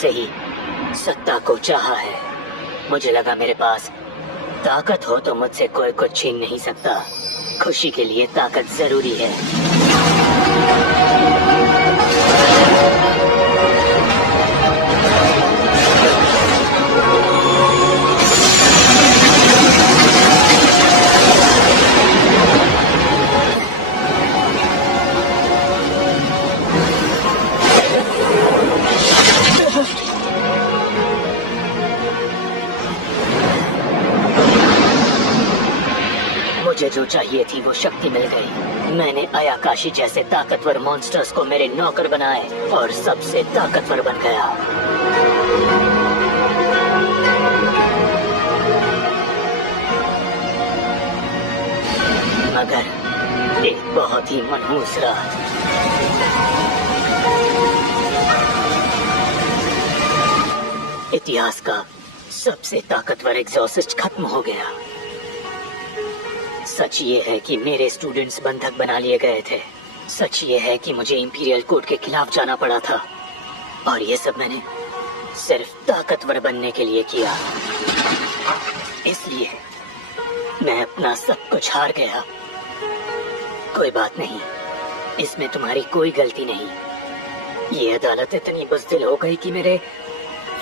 से ही सत्ता को चाहा है। मुझे लगा मेरे पास ताकत हो तो मुझसे कोई कुछ छीन नहीं सकता। खुशी के लिए ताकत जरूरी है। मुझे जो चाहिए थी वो शक्ति मिल गई। मैंने आयाकाशी जैसे ताकतवर मॉन्स्टर्स को मेरे नौकर बनाए और सबसे ताकतवर बन गया। मगर एक बहुत ही मनहूस रात। इतिहास का सबसे ताकतवर एग्जॉसिस्ट खत्म हो गया। सच ये है कि मेरे स्टूडेंट्स बंधक बना लिए गए थे। सच ये है कि मुझे इंपीरियल कोड के खिलाफ जाना पड़ा था। और ये सब मैंने सिर्फ ताकतवर बनने के लिए किया। इसलिए मैं अपना सब कुछ हार गया। कोई बात नहीं, इसमें तुम्हारी कोई गलती नहीं। ये अदालत इतनी बुज़दिल हो गई कि मेरे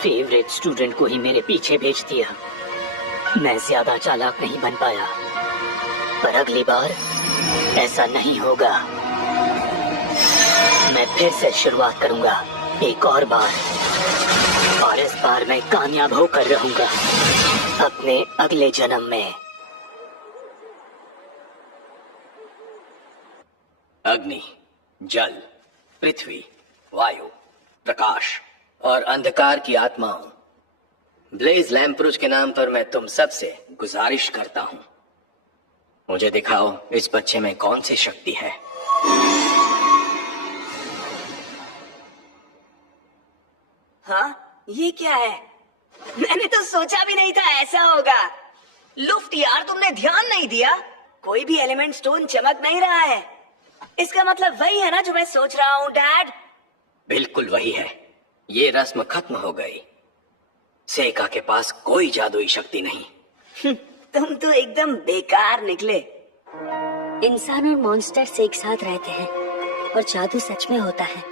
फेवरेट स्टूडेंट को ही मेरे पीछे भेज दिया। मैं ज्यादा चालाक नहीं बन पाया, पर अगली बार ऐसा नहीं होगा। मैं फिर से शुरुआत करूंगा, एक और बार, और इस बार मैं कामयाब होकर रहूंगा अपने अगले जन्म में। अग्नि, जल, पृथ्वी, वायु, प्रकाश और अंधकार की आत्माओं, ब्लेज लैम्प्रूज के नाम पर मैं तुम सबसे गुजारिश करता हूं, मुझे दिखाओ इस बच्चे में कौन सी शक्ति है। हाँ, ये क्या है? मैंने तो सोचा भी नहीं था ऐसा होगा। लुफ्ट यार, तुमने ध्यान नहीं दिया? कोई भी एलिमेंट स्टोन चमक नहीं रहा है। इसका मतलब वही है ना जो मैं सोच रहा हूँ, डैड? बिल्कुल वही है। ये रस्म खत्म हो गई। सेका के पास कोई जादुई शक्ति नहीं। तुम तो एकदम बेकार निकले। इंसान और मॉन्स्टर्स एक साथ रहते हैं और जादू सच में होता है।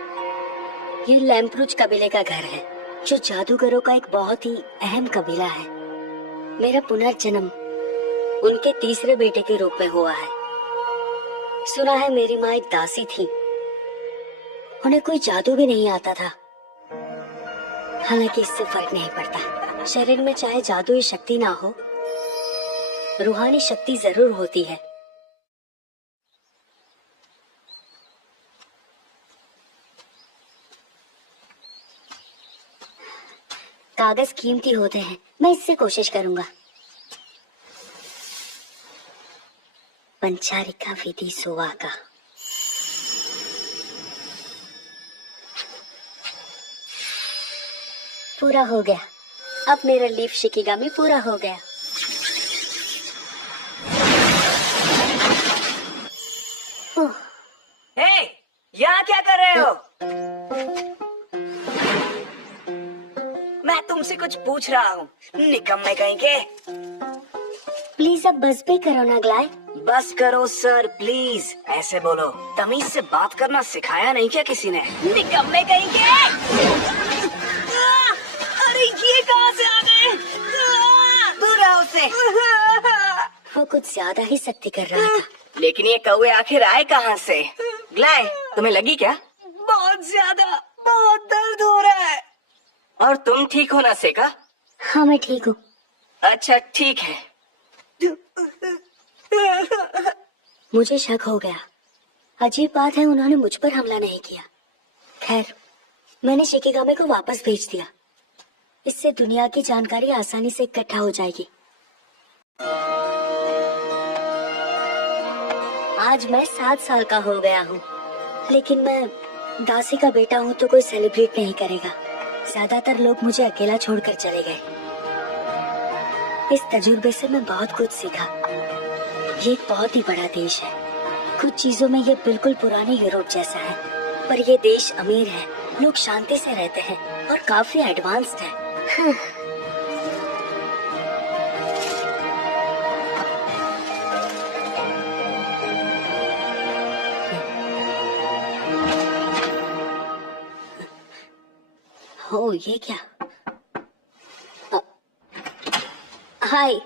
ये लैम्प्रूज कबीले का घर है, जो जादूगरों का एक बहुत ही अहम कबीला है। मेरा पुनर्जन्म उनके तीसरे बेटे के रूप में हुआ है। सुना है मेरी माँ एक दासी थी, उन्हें कोई जादू भी नहीं आता था। हालांकि इससे फर्क नहीं पड़ता। शरीर में चाहे जादुई शक्ति ना हो, रूहानी शक्ति जरूर होती है। कागज कीमती होते हैं, मैं इससे कोशिश करूंगा। पंचारिका विधि सोवाका। पूरा हो गया। अब मेरा लीफ शिकिगामी पूरा हो गया। हे, यहाँ क्या कर रहे हो? मैं तुमसे कुछ पूछ रहा हूँ, निकम्मे कहीं के। प्लीज अब बस भी करो ना ग्लाय। बस करो सर, प्लीज। ऐसे बोलो। तमीज से बात करना सिखाया नहीं क्या किसी ने? निकम्मे कहीं के। अरे ये कहाँ से आ गए? दूर रहो उससे। वो कुछ ज्यादा ही सख्ती कर रहा था। लेकिन ये कौवे आखिर आए कहाँ से? ग्लाय, तुम्हें लगी क्या? बहुत ज्यादा, बहुत दर्द हो रहा है। और तुम ठीक हो ना सेका? हाँ, मैं ठीक हूँ। अच्छा ठीक है। मुझे शक हो गया। अजीब बात है, उन्होंने मुझ पर हमला नहीं किया। खैर, मैंने शिकिगामी को वापस भेज दिया। इससे दुनिया की जानकारी आसानी से इकट्ठा हो जाएगी। आज मैं 7 साल का हो गया हूँ, लेकिन मैं दासी का बेटा हूँ तो कोई सेलिब्रेट नहीं करेगा। ज्यादातर लोग मुझे अकेला छोड़कर चले गए। इस तजुर्बे से मैं बहुत कुछ सीखा। ये एक बहुत ही बड़ा देश है। कुछ चीजों में ये बिल्कुल पुराने यूरोप जैसा है, पर ये देश अमीर है, लोग शांति से रहते हैं और काफी एडवांस्ड है। हो ये क्या? हाय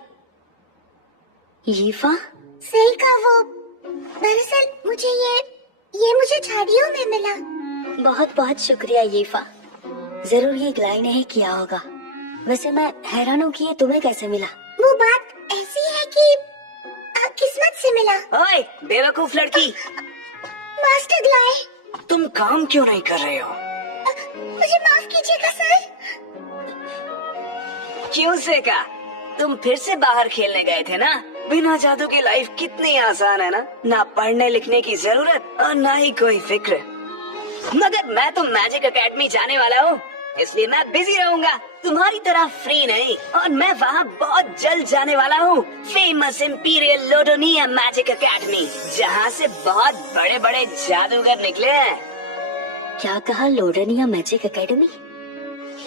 यीफा। सही कहा वो। दरअसल ये मुझे झाड़ियों में मिला। बहुत बहुत शुक्रिया यीफा। जरूर ये ग्लाई ने ही किया होगा। वैसे मैं हैरान हूँ कि ये तुम्हें कैसे मिला। वो बात ऐसी है कि किस्मत से मिला। ओए बेवकूफ लड़की, मास्टर ग्लाय, तुम काम क्यों नहीं कर रहे हो? मुझे माफ कीजिएगा सर। क्यों सेका? तुम फिर से बाहर खेलने गए थे ना? बिना जादू की लाइफ कितनी आसान है ना पढ़ने लिखने की जरूरत और ना ही कोई फिक्र। मगर मैं तो मैजिक एकेडमी जाने वाला हूँ, इसलिए मैं बिजी रहूंगा। तुम्हारी तरह फ्री नहीं। और मैं वहाँ बहुत जल्द जाने वाला हूँ, फेमस इंपीरियल लोडोनिया मैजिक एकेडमी, जहाँ से बहुत बड़े बड़े जादूगर निकले हैं। क्या कहा? लोडनिया मैजिक एकेडमी?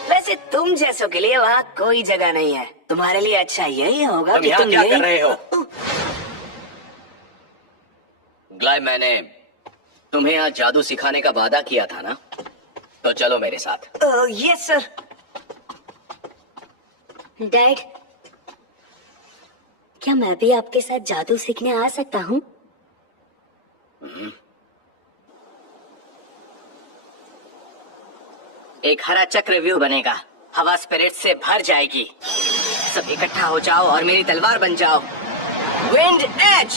वैसे तुम जैसों के लिए वहाँ कोई जगह नहीं है। तुम्हारे लिए अच्छा यही होगा कि यहाँ तुम क्या यही- कर रहे हो? ग्लाय, मैंने तुम्हें आज जादू सिखाने का वादा किया था ना, तो चलो मेरे साथ। Yes sir. डैड, क्या मैं भी आपके साथ जादू सीखने आ सकता हूँ? एक हरा चक्रव्यूह बनेगा, हवा स्पिरिट से भर जाएगी। सब इकट्ठा हो जाओ और मेरी तलवार बन जाओ। Wind edge.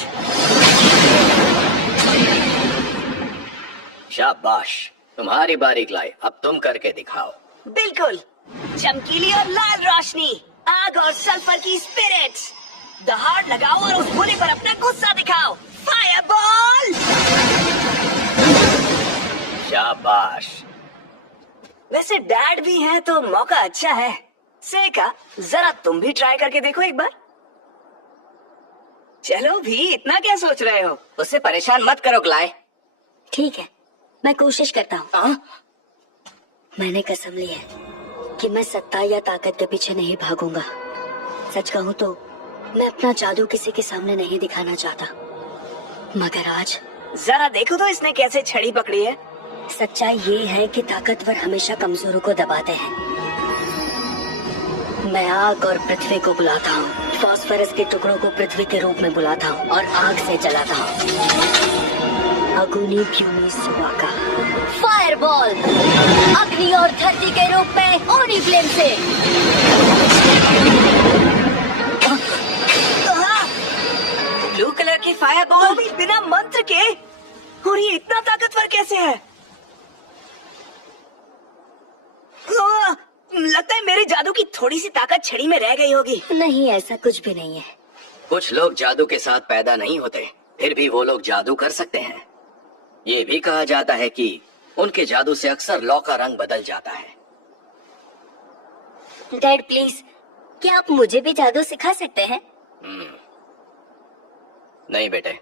शाबाश, तुम्हारी बारी ग्लाय, अब तुम करके दिखाओ। बिल्कुल, चमकीली और लाल रोशनी, आग और सल्फर की स्पिरिट्स। दहाड़ लगाओ और उस बुली पर अपना गुस्सा दिखाओ। फायरबॉल। शाबाश। वैसे डैड भी हैं तो मौका अच्छा है। सेका, जरा तुम भी ट्राई करके देखो एक बार। चलो भी, इतना क्या सोच रहे हो? उससे परेशान मत करो ग्लाय। ठीक है, मैं कोशिश करता हूँ। हाँ? मैंने कसम ली है कि मैं सत्ता या ताकत के पीछे नहीं भागूंगा। सच कहूँ तो मैं अपना जादू किसी के सामने नहीं दिखाना चाहता, मगर आज जरा देखो तो इसने कैसे छड़ी पकड़ी है। सच्चाई ये है कि ताकतवर हमेशा कमजोरों को दबाते हैं। मैं आग और पृथ्वी को बुलाता हूँ, फास्फोरस के टुकड़ों को पृथ्वी के रूप में बुलाता हूँ और आग से जलाता हूँ। अग्नि प्यूमी सुवाका, फायरबॉल, अग्नि और धरती के रूप में ओनी फ्लेम से। ब्लू कलर की फायरबॉल भी बिना मंत्र के, और ये इतना ताकतवर कैसे है? लगता है मेरे जादू की थोड़ी सी ताकत छड़ी में रह गई होगी। नहीं, ऐसा कुछ भी नहीं है। कुछ लोग जादू के साथ पैदा नहीं होते, फिर भी वो लोग जादू कर सकते हैं। ये भी कहा जाता है कि उनके जादू से अक्सर लौ का रंग बदल जाता है। डैड प्लीज, क्या आप मुझे भी जादू सिखा सकते हैं? नहीं बेटे।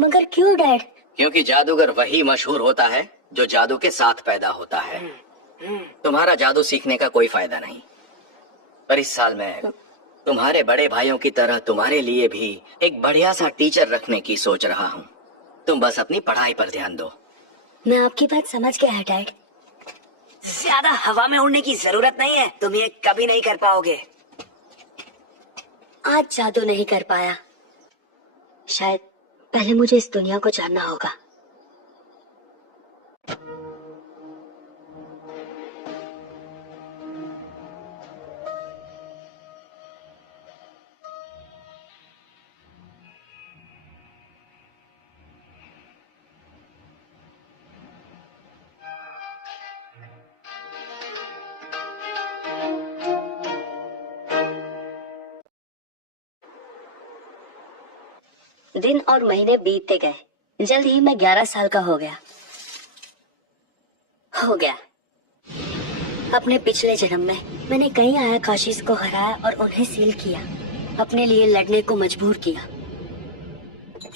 मगर क्यों डैड? क्योंकि जादूगर वही मशहूर होता है जो जादू के साथ पैदा होता है। तुम्हारा जादू सीखने का कोई फायदा नहीं। पर इस साल मैं तुम्हारे बड़े भाइयों की तरह तुम्हारे लिए भी एक बढ़िया सा टीचर रखने की सोच रहा हूँ। तुम बस अपनी पढ़ाई पर ध्यान दो। मैं आपकी बात समझ गया है डैड। ज्यादा हवा में उड़ने की जरूरत नहीं है, तुम ये कभी नहीं कर पाओगे। आज जादू नहीं कर पाया, शायद पहले मुझे इस दुनिया को जानना होगा। दिन और महीने बीतते गए। जल्द ही मैं 11 साल का हो गया। अपने पिछले जन्म में मैंने कई आयाकाशीस को हराया और उन्हें सील किया, अपने लिए लड़ने को मजबूर किया।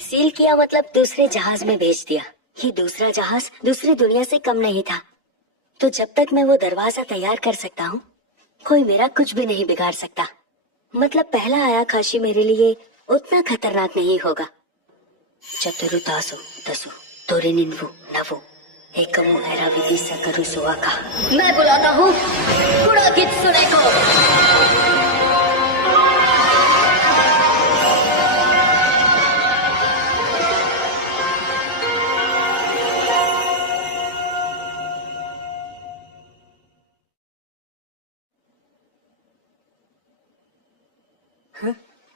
सील किया मतलब दूसरे जहाज में भेज दिया। ये दूसरा जहाज दूसरी दुनिया से कम नहीं था। तो जब तक मैं वो दरवाजा तैयार कर सकता हूँ, कोई मेरा कुछ भी नहीं बिगाड़ सकता। मतलब पहला आया काशी मेरे लिए उतना खतरनाक नहीं होगा। चतुरु तासु तसु तोरे निन्वु नवु एकमु हेरा विधि सकरु सुवाका। मैं बुलाता हूँ कूड़ा गीत सुने को।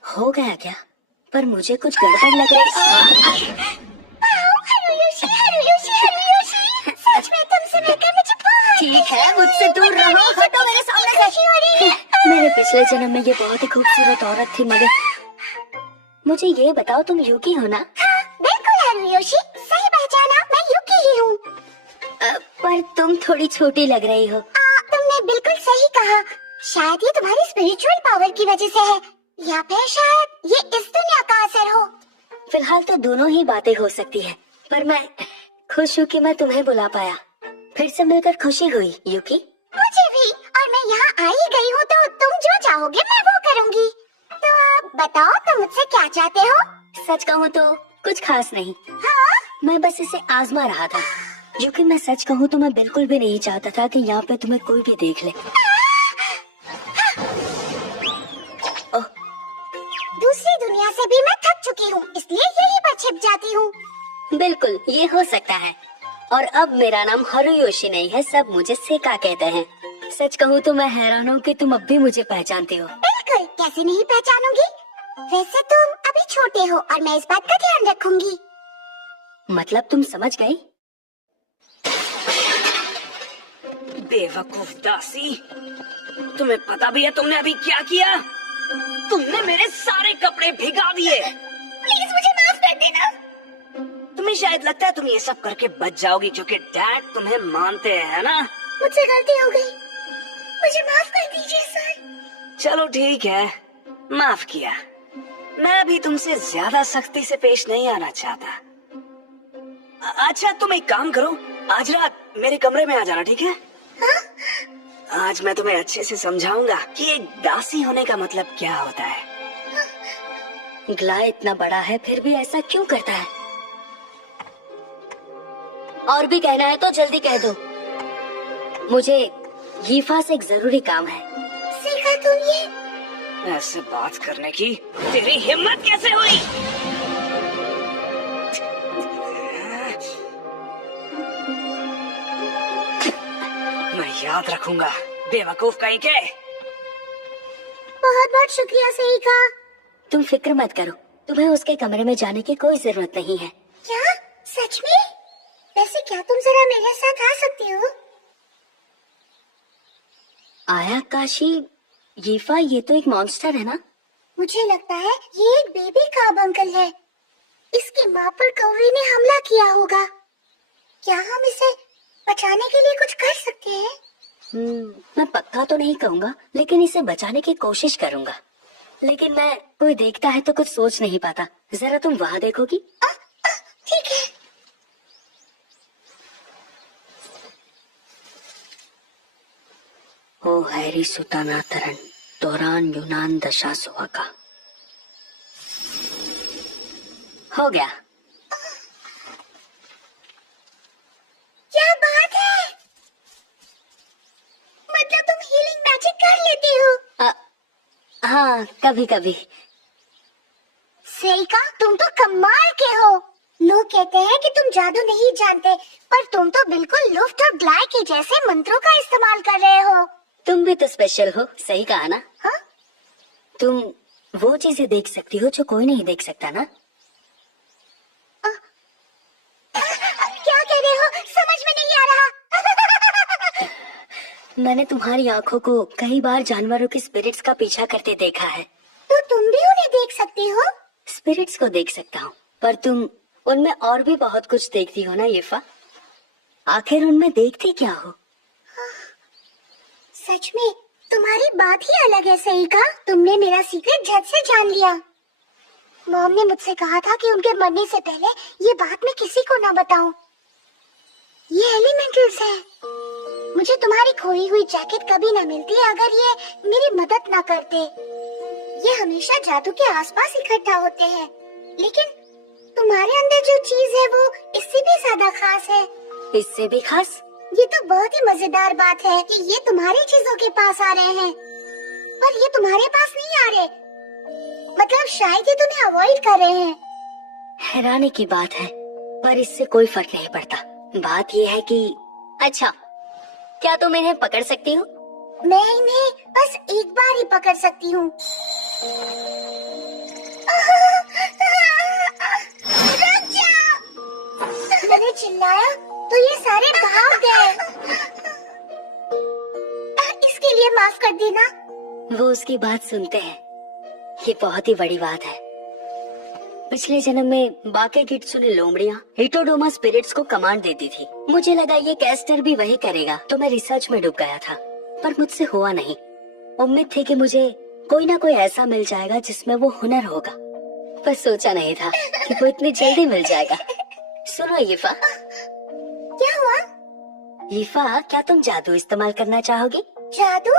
हो गया क्या? पर मुझे कुछ गड़बड़ लग रही। सच में तुमसे मिलकर मुझे बहुत ठीक है, मुझसे दूर रहो, हटो मेरे सामने से। मेरे पिछले जन्म में ये बहुत ही खूबसूरत औरत थी, मगर मुझे ये बताओ, तुम यूकी हो ना? हाँ, बिल्कुल हारुयोशी, सही पहचाना, मैं यूकी ही हूँ। पर तुम थोड़ी छोटी लग रही हो। तुमने बिल्कुल सही कहा। शायद ये तुम्हारी स्पिरिचुअल पावर की वजह से है, या फिर शायद ये इस दुनिया का असर हो। फिलहाल तो दोनों ही बातें हो सकती है, पर मैं खुश हूँ कि मैं तुम्हें बुला पाया। फिर से मिलकर खुशी हुई यूकी। मुझे भी, और मैं यहाँ आई गई हूँ तो तुम जो चाहोगे मैं वो करूँगी। तो आप बताओ, तुम मुझसे क्या चाहते हो? सच कहूँ तो कुछ खास नहीं। हाँ? मैं बस इसे आजमा रहा था। यूकी, मैं सच कहूँ तो मैं बिल्कुल भी नहीं चाहता था कि यहाँ पे तुम्हें कोई भी देख ले। दूसरी दुनिया से भी मैं थक चुकी हूँ, इसलिए यहीं पर छिप जाती हूँ। बिल्कुल, ये हो सकता है। और अब मेरा नाम हारुयोशी नहीं है, सब मुझे सेका कहते हैं। सच कहूँ तो मैं हैरान हूँ कि तुम अब भी मुझे पहचानती हो। बिल्कुल, कैसे नहीं पहचानूंगी। वैसे तुम अभी छोटे हो और मैं इस बात का ध्यान रखूंगी। मतलब तुम समझ गई? बेवकूफ दासी, तुम्हें पता भी है तुमने अभी क्या किया? तुमने मेरे सारे कपड़े भिगा दिए। प्लीज मुझे माफ कर देना। तुम्हें शायद लगता है तुम ये सब करके बच जाओगी क्योंकि डैड तुम्हें मानते हैं ना? मुझसे गलती हो गई, मुझे माफ कर दीजिए सर। चलो ठीक है, माफ किया। मैं भी तुमसे ज्यादा सख्ती से पेश नहीं आना चाहता। अच्छा, तुम एक काम करो, आज रात मेरे कमरे में आ जाना, ठीक है? आज मैं तुम्हें अच्छे से समझाऊंगा कि एक दासी होने का मतलब क्या होता है। ग्ला इतना बड़ा है फिर भी ऐसा क्यों करता है? और भी कहना है तो जल्दी कह दो। मुझे यीफा से एक जरूरी काम है। सीखा तुम ये? ऐसे बात करने की तेरी हिम्मत कैसे हुई? मैं याद रखूंगा, बेवकूफ कहीं के। बहुत बहुत शुक्रिया सेइका। तुम फिक्र मत करो, तुम्हें उसके कमरे में जाने की कोई जरूरत नहीं है। क्या? सच में? वैसे क्या तुम जरा मेरे साथ आ सकती हो? आया काशी, यीफा ये तो एक मॉन्स्टर है ना? मुझे लगता है ये एक बेबी काब अंकल है। इसकी माँ पर कौवे ने हमला किया होगा। क्या हम इसे बचाने के लिए कुछ कर सकते हैं? मैं पक्का तो नहीं कहूँगा, लेकिन इसे बचाने की कोशिश करूँगा। लेकिन मैं कोई देखता है तो कुछ सोच नहीं पाता। जरा तुम वहाँ देखोगी? ठीक है। ओ हैरी सुताना तरन दौरान यूनान दशा सुहाका। हो गया। क्या बात है! मतलब तुम हीलिंग मैजिक कर लेती हो? हाँ, कभी कभी। सेइका, तुम तो कमाल के हो। लोग कहते हैं कि तुम जादू नहीं जानते, पर तुम तो बिल्कुल लुफ्ट और ग्लाय के जैसे मंत्रों का इस्तेमाल कर रहे हो। तुम भी तो स्पेशल हो, सही कहा ना? हाँ? तुम वो चीजें देख सकती हो जो कोई नहीं देख सकता ना? क्या कह रहे हो? समझ में नहीं आ रहा। मैंने तुम्हारी आंखों को कई बार जानवरों के स्पिरिट्स का पीछा करते देखा है। तो तुम भी उन्हें देख सकती हो? स्पिरिट्स को देख सकता हूँ, पर तुम उनमें और भी बहुत कुछ देखती हो ना यीफा? आखिर उनमें देखती क्या हो? सच में तुम्हारी बात ही अलग है सेइका। तुमने मेरा सीक्रेट झट से जान लिया। मॉम ने मुझसे कहा था कि उनके मरने से पहले ये बात मैं किसी को ना बताऊं। ये एलिमेंटल्स हैं। मुझे तुम्हारी खोई हुई जैकेट कभी न मिलती अगर ये मेरी मदद न करते। ये हमेशा जादू के आसपास इकट्ठा होते हैं, लेकिन तुम्हारे अंदर जो चीज है वो इससे भी ज्यादा खास है। इससे भी खास? ये तो बहुत ही मजेदार बात है कि ये तुम्हारी चीजों के पास आ रहे हैं, पर ये तुम्हारे पास नहीं आ रहे। मतलब शायद ये तुम्हें अवॉइड कर रहे हैं। हैरानी की बात है, पर इससे कोई फर्क नहीं पड़ता। बात ये है कि अच्छा, क्या तुम इन्हें पकड़ सकती हो? मैं इन्हें बस एक बार ही पकड़ सकती हूँ। रुक जाओ! मैंने चिल्लाया तो ये सारे भाग गए। इसके लिए माफ कर देना। वो उसकी बात सुनते हैं। ये बहुत ही बड़ी बात है। पिछले जन्म में बाके गिट्सुने लोमड़ियां हिटोडोमा स्पिरिट्स को कमांड देती थी। मुझे लगा ये कैस्टर भी वही करेगा, तो मैं रिसर्च में डूब गया था, पर मुझसे हुआ नहीं। उम्मीद थी कि मुझे कोई ना कोई ऐसा मिल जाएगा जिसमें वो हुनर होगा, पर सोचा नहीं था कि वो इतनी जल्दी मिल जाएगा। सुनो यीफा। क्या हुआ? यीफा, क्या तुम जादू इस्तेमाल करना चाहोगी? जादू?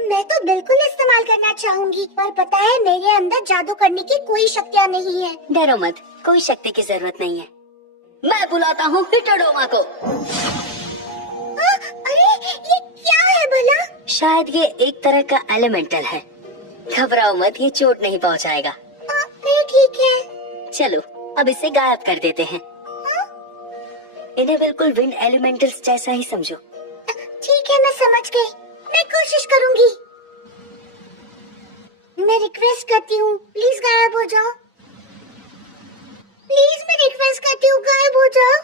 मैं तो बिल्कुल इस्तेमाल करना चाहूंगी, पर पता है मेरे अंदर जादू करने की कोई शक्तियाँ नहीं है। डरो मत, कोई शक्ति की जरूरत नहीं है। मैं बुलाता हूँ हिटोडोमा को। अरे ये क्या है भला? शायद ये एक तरह का एलिमेंटल है। घबराओ मत, ये चोट नहीं पहुँचाएगा। फिर ठीक है। चलो अब इसे गायब कर देते हैं। इन्हें बिल्कुल विंड एलिमेंटल्स जैसा ही समझो। ठीक है, मैं समझ गई। मैं कोशिश करूंगी। मैं रिक्वेस्ट करती हूँ, प्लीज गायब हो जाओ। प्लीज मैं रिक्वेस्ट करती हूँ, गायब हो जाओ।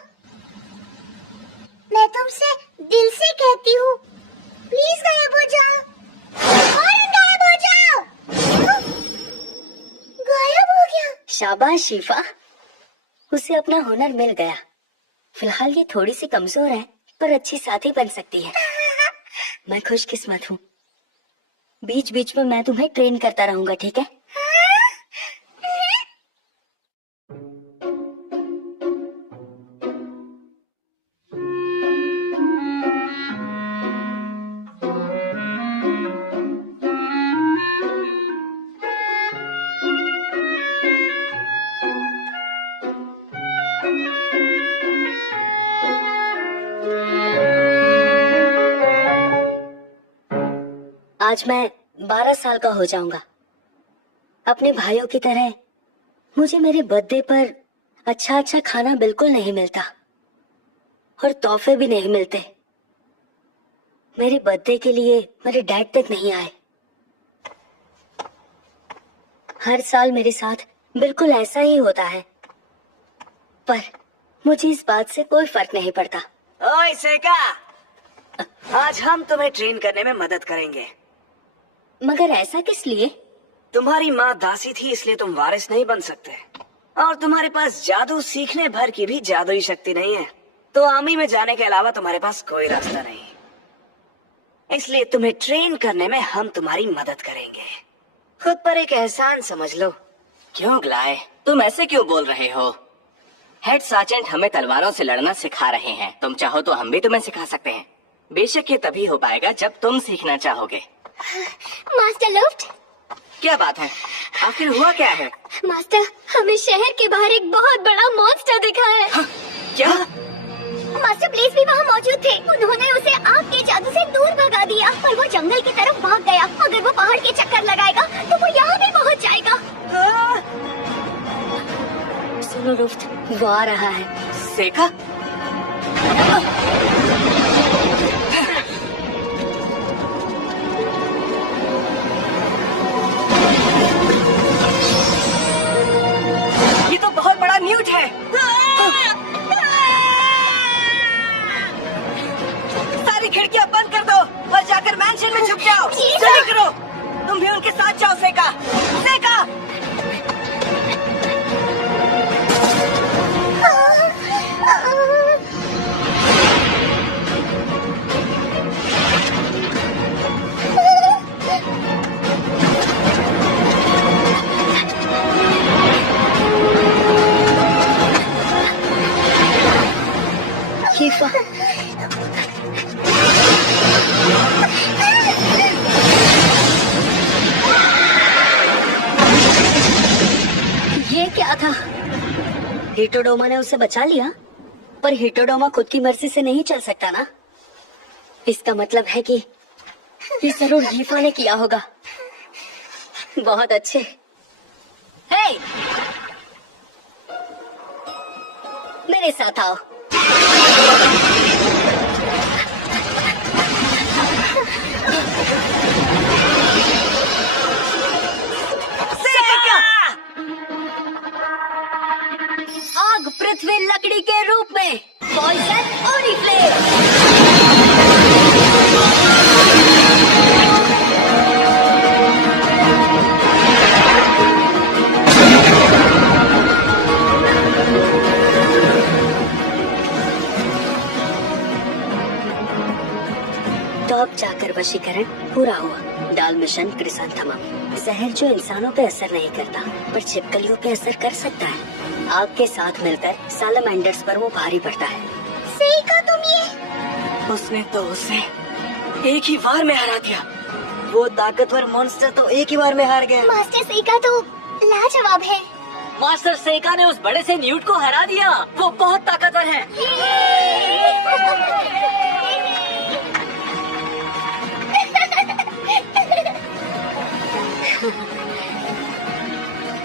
मैं तुमसे दिल से कहती हूँ, प्लीज गायब हो जाओ। फौरन गायब हो जाओ। गायब हो गया। शाबाश शीफा, उसे अपना हुनर मिल गया। फिलहाल ये थोड़ी सी कमजोर है, पर अच्छी साथी बन सकती है। मैं खुशकिस्मत हूँ। बीच बीच में मैं तुम्हें ट्रेन करता रहूंगा, ठीक है? आज मैं 12 साल का हो जाऊंगा। अपने भाइयों की तरह मुझे मेरे बर्थडे पर अच्छा अच्छा खाना बिल्कुल नहीं मिलता और तोहफे भी नहीं मिलते। मेरे बर्थडे के लिए मेरे डैड तक नहीं आए। हर साल मेरे साथ बिल्कुल ऐसा ही होता है, पर मुझे इस बात से कोई फर्क नहीं पड़ता। ओए सेका, आज हम तुम्हें ट्रेन करने में मदद करेंगे। मगर ऐसा किस लिए? तुम्हारी माँ दासी थी, इसलिए तुम वारिस नहीं बन सकते, और तुम्हारे पास जादू सीखने भर की भी जादुई शक्ति नहीं है, तो आर्मी में जाने के अलावा तुम्हारे पास कोई रास्ता नहीं। इसलिए तुम्हें ट्रेन करने में हम तुम्हारी मदद करेंगे। खुद पर एक एहसान समझ लो। क्यों ग्लाय, तुम ऐसे क्यों बोल रहे हो? हेड सार्जेंट हमें तलवारों से लड़ना सिखा रहे हैं। तुम चाहो तो हम भी तुम्हें सिखा सकते हैं। बेशक ये तभी हो पाएगा जब तुम सीखना चाहोगे। मास्टर लुफ्ट, क्या बात है? आखिर हुआ क्या है? मास्टर, हमें शहर के बाहर एक बहुत बड़ा मॉन्स्टर दिखा है। क्या? मास्टर ब्लेज भी वहाँ मौजूद थे। उन्होंने उसे आग के जादू से दूर भगा दिया और वो जंगल की तरफ भाग गया। अगर वो पहाड़ के चक्कर लगाएगा तो वो यहाँ भी पहुँच जाएगा। सुनो लुफ्ट, वो आ रहा है। सेका? ये तो बहुत बड़ा न्यूट है। सारी खिड़कियां बंद कर दो और जाकर मैंशन में छुप जाओ। जल्दी करो, तुम भी उनके साथ जाओ। सेका, सेका! हीफा, ये क्या था? हिटोडोमा ने उसे बचा लिया, पर हिटोडोमा खुद की मर्जी से नहीं चल सकता ना। इसका मतलब है कि ये जरूर हीफा ने किया होगा। बहुत अच्छे। हे! मेरे साथ आओ। आग पृथ्वी लकड़ी के रूप में, पॉइजन ओरिफ्लेम। तो अब जाकर वशीकरण पूरा हुआ। डाल मिशन क्रिसैंथेमम। जहर जो इंसानों पे असर नहीं करता, पर छिपकलियों पे असर कर सकता है। आग के साथ मिलकर सालामैंडर्स पर वो भारी पड़ता है। सही कहा तुम ये। उसने तो उसे एक ही बार में हरा दिया। वो ताकतवर मॉन्स्टर तो एक ही बार में हार गया। मास्टर सेका तो लाजवाब है। मास्टर सेका ने उस बड़े से न्यूट को हरा दिया। वो बहुत ताकतवर है।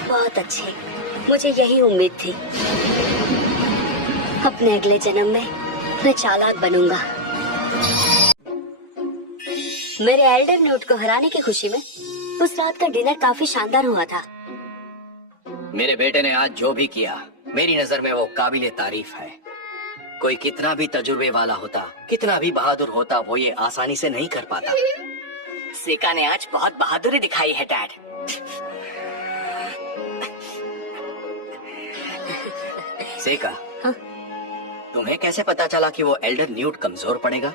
बहुत अच्छे, मुझे यही उम्मीद थी। अपने अगले जन्म में मैं चालाक बनूंगा। मेरे एल्डर न्यूट को हराने की खुशी में उस रात का डिनर काफी शानदार हुआ था। मेरे बेटे ने आज जो भी किया, मेरी नजर में वो काबिले तारीफ है। कोई कितना भी तजुर्बे वाला होता, कितना भी बहादुर होता, वो ये आसानी से नहीं कर पाता। सेका ने आज बहुत बहादुरी दिखाई है डैड। सेका, हाँ? तुम्हें कैसे पता चला कि वो एल्डर न्यूट कमजोर पड़ेगा?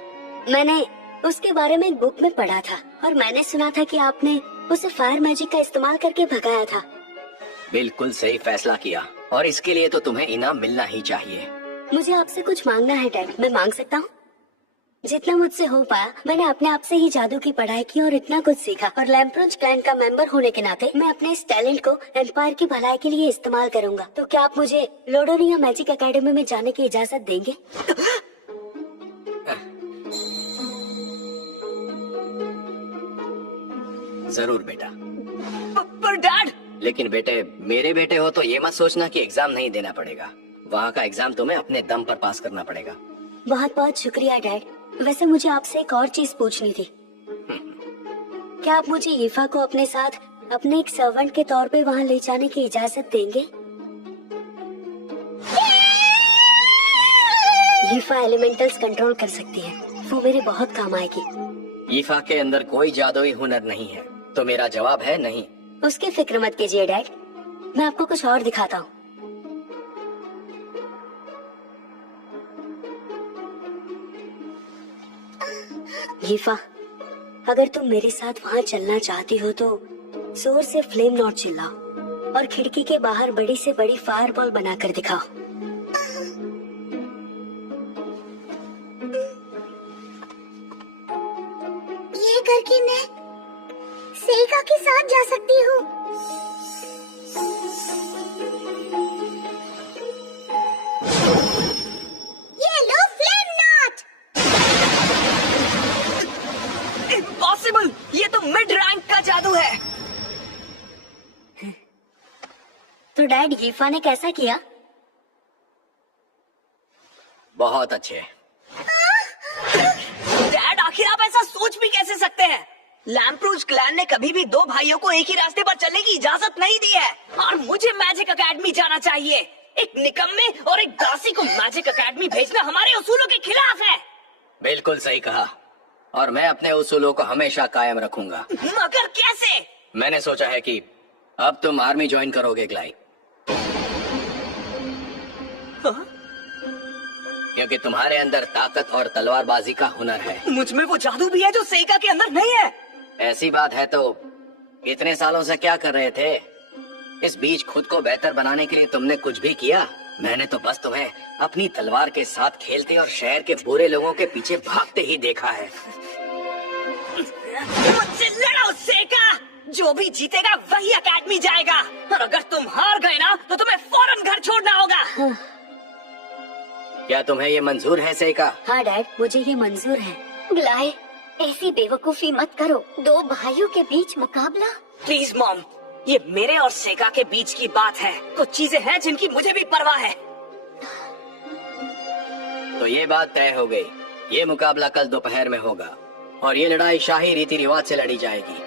मैंने उसके बारे में एक बुक में पढ़ा था और मैंने सुना था कि आपने उसे फायर मैजिक का इस्तेमाल करके भगाया था। बिल्कुल सही फैसला किया, और इसके लिए तो तुम्हें इनाम मिलना ही चाहिए। मुझे आपसे कुछ मांगना है डैड, मैं मांग सकता हूँ? जितना मुझसे हो पाया मैंने अपने आप से ही जादू की पढ़ाई की और इतना कुछ सीखा, और लैम्प्रोज क्लैन का मेंबर होने के नाते मैं अपने इस टैलेंट को एम्पायर की भलाई के लिए इस्तेमाल करूंगा। तो क्या आप मुझे लोडोरिया मैजिक एकेडमी में जाने की इजाजत देंगे? जरूर बेटा। पर डैड, लेकिन बेटे, मेरे बेटे हो तो ये मत सोचना कि एग्जाम नहीं देना पड़ेगा। वहाँ का एग्जाम तुम्हें अपने दम पर पास करना पड़ेगा। बहुत बहुत शुक्रिया डैड। वैसे मुझे आपसे एक और चीज पूछनी थी। क्या आप मुझे ईफा को अपने साथ अपने एक सर्वेंट के तौर पे वहाँ ले जाने की इजाजत देंगे? ईफा एलिमेंटल्स कंट्रोल कर सकती है, वो मेरे बहुत काम आएगी। ईफा के अंदर कोई जादुई हुनर नहीं है, तो मेरा जवाब है नहीं। उसकी फिक्र मत कीजिए डैड, मैं आपको कुछ और दिखाता हूँ। हीफा, अगर तुम मेरे साथ वहाँ चलना चाहती हो तो जोर से फ्लेम नॉट चिल्लाओ और खिड़की के बाहर बड़ी से बड़ी फायरबॉल बनाकर दिखाओ। ये करके मैं सेका के साथ जा सकती हूँ। ये लो फ्लेम नॉट। इम्पॉसिबल, ये तो मिड रैंक का जादू है। तो डैड, हीफा ने कैसा किया? बहुत अच्छे। डैड, आखिर आप ऐसा सोच भी कैसे सकते हैं? लैम्प्रोज क्लैन ने कभी भी दो भाइयों को एक ही रास्ते पर चलने की इजाजत नहीं दी है, और मुझे मैजिक एकेडमी जाना चाहिए। एक निकम्मे और एक दासी को मैजिक एकेडमी भेजना हमारे उसूलों के खिलाफ है। बिल्कुल सही कहा, और मैं अपने उसूलों को हमेशा कायम रखूंगा। मगर कैसे? मैंने सोचा है कि अब तुम आर्मी ज्वाइन करोगे ग्लाई, क्योंकि तुम्हारे अंदर ताकत और तलवारबाजी का हुनर है। मुझ में वो जादू भी है जो सेका के अंदर नहीं है। ऐसी बात है तो इतने सालों से क्या कर रहे थे? इस बीच खुद को बेहतर बनाने के लिए तुमने कुछ भी किया? मैंने तो बस तुम्हें अपनी तलवार के साथ खेलते और शहर के बुरे लोगों के पीछे भागते ही देखा है। मुझसे लड़ो सेका। जो भी जीतेगा वही एकेडमी जाएगा, और अगर तुम हार गए ना तो तुम्हें फौरन घर छोड़ना होगा। क्या तुम्हें ये मंजूर है सेका? हाँ डैड, मुझे ये मंजूर है। ग्लाय, ऐसी बेवकूफी मत करो। दो भाइयों के बीच मुकाबला। प्लीज मॉम, ये मेरे और सेका के बीच की बात है। कुछ चीजें हैं जिनकी मुझे भी परवाह है। तो ये बात तय हो गई। ये मुकाबला कल दोपहर में होगा और ये लड़ाई शाही रीति रिवाज से लड़ी जाएगी,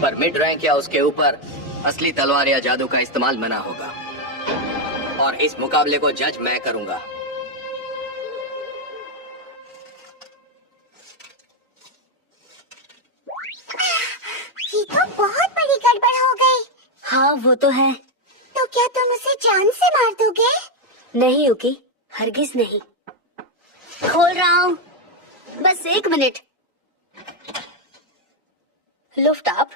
पर मिड रैंक या उसके ऊपर असली तलवार या जादू का इस्तेमाल मना होगा। और इस मुकाबले को जज मैं करूंगा। ये तो बहुत बड़ी गड़बड़ हो गई। हाँ वो तो है। तो क्या तुम उसे जान से मार दोगे? नहीं यूकी, हरगिज नहीं। खोल रहा हूँ, बस 1 मिनट। लुफ्ट आप।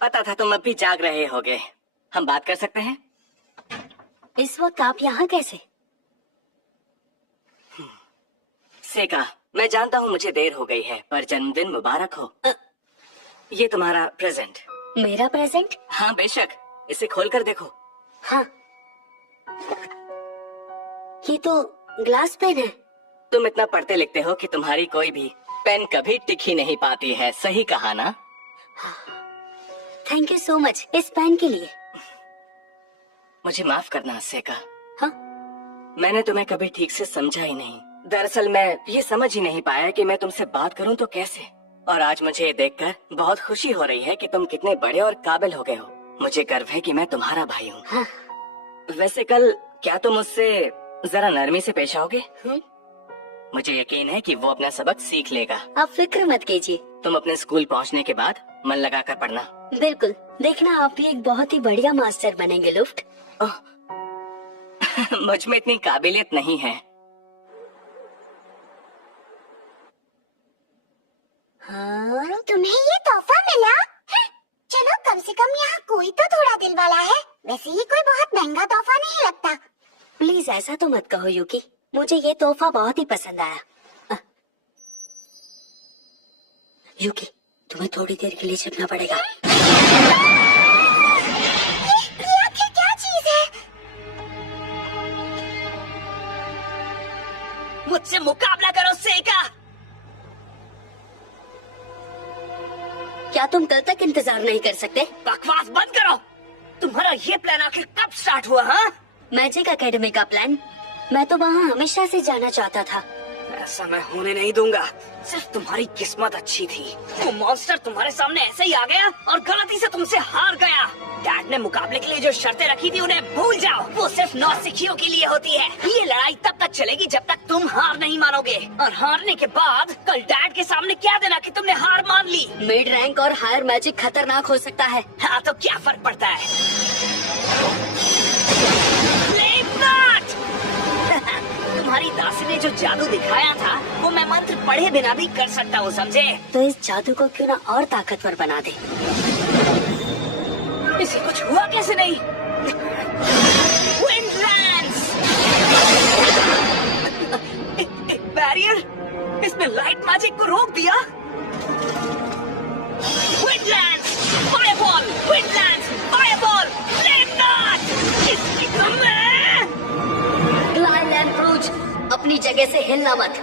पता था तुम अब भी जाग रहे होगे। हम बात कर सकते हैं? इस वक्त आप यहाँ कैसे? सेका, मैं जानता हूँ मुझे देर हो गई है, पर जन्मदिन मुबारक हो। ये तुम्हारा प्रेजेंट। मेरा प्रेजेंट? हाँ बेशक, इसे खोल कर देखो। हाँ, ये तो ग्लास पेन है। तुम इतना पढ़ते लिखते हो कि तुम्हारी कोई भी पेन कभी टिक ही नहीं पाती है। सही कहा ना? थैंक यू सो मच इस पेन के लिए। मुझे माफ करना सेका। हाँ? मैंने तुम्हें कभी ठीक से समझा ही नहीं। दरअसल मैं ये समझ ही नहीं पाया कि मैं तुमसे बात करूं तो कैसे। और आज मुझे ये देखकर बहुत खुशी हो रही है कि तुम कितने बड़े और काबिल हो गए हो। मुझे गर्व है कि मैं तुम्हारा भाई हूँ। हाँ। वैसे कल क्या तुम उससे जरा नरमी से पेश आओगे? मुझे यकीन है कि वो अपना सबक सीख लेगा। आप फिक्र मत कीजिए। तुम अपने स्कूल पहुँचने के बाद मन लगाकर पढ़ना। बिल्कुल, देखना आप भी एक बहुत ही बढ़िया मास्टर बनेंगे लुफ्ट। मुझ में इतनी काबिलियत नहीं है। हाँ? तुम्हें ये तोहफा मिला? चलो कम से कम यहाँ कोई तो थोड़ा दिल वाला है। वैसे ये कोई बहुत महंगा तोहफा नहीं लगता। प्लीज ऐसा तो मत कहो यूकी, मुझे ये तोहफा बहुत ही पसंद आया। यूकी, तुम्हें थोड़ी देर के लिए चलना पड़ेगा। ये आखिर क्या चीज है? मुझसे मुकाबला करो सेका। क्या तुम कल तक इंतजार नहीं कर सकते? बकवास बंद करो। तुम्हारा ये प्लान आखिर कब स्टार्ट हुआ? हाँ, मैजिक एकेडमी का प्लान? मैं तो वहाँ हमेशा से जाना चाहता था। ऐसा मैं होने नहीं दूंगा। सिर्फ तुम्हारी किस्मत अच्छी थी। वो मॉन्स्टर तुम्हारे सामने ऐसे ही आ गया और गलती से तुमसे हार गया। डैड ने मुकाबले के लिए जो शर्तें रखी थी उन्हें भूल जाओ। वो सिर्फ नौसिखियों के लिए होती है। ये लड़ाई तब तक चलेगी जब तक तुम हार नहीं मानोगे। और हारने के बाद कल डैड के सामने क्या देना कि तुमने हार मान ली। मिड रैंक और हायर मैजिक खतरनाक हो सकता है। हाँ तो क्या फर्क पड़ता है? Flame Knot! तुम्हारी दासी ने जो जादू दिखाया था वो मैं मंत्र पढ़े बिना भी कर सकता हूँ, समझे? तो इस जादू को क्यों ना और ताकतवर बना दे। इसे कुछ हुआ कैसे नहीं? Wind Lance! एक बैरियर? इसने लाइट मैजिक को रोक दिया। Wind Lance! Fireball! Wind Lance! Fireball! Flame Knot! इसकी तो मैं... ग्लाय लैम्प्रूज, अपनी जगह से हिलना मत।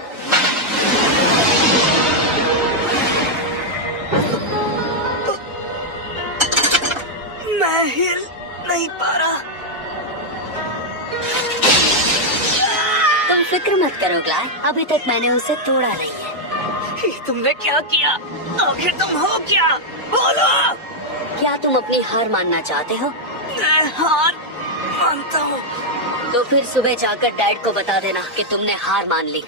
मैं हिल नहीं पा रहा। तुम फिक्र मत करो ग्लाय, अभी तक मैंने उसे तोड़ा नहीं है। ये तुमने क्या किया? आखिर तुम हो क्या? बोलो! क्या तुम अपनी हार मानना चाहते हो? मैं हार मानता हूँ। तो फिर सुबह जाकर डैड को बता देना कि तुमने हार मान ली।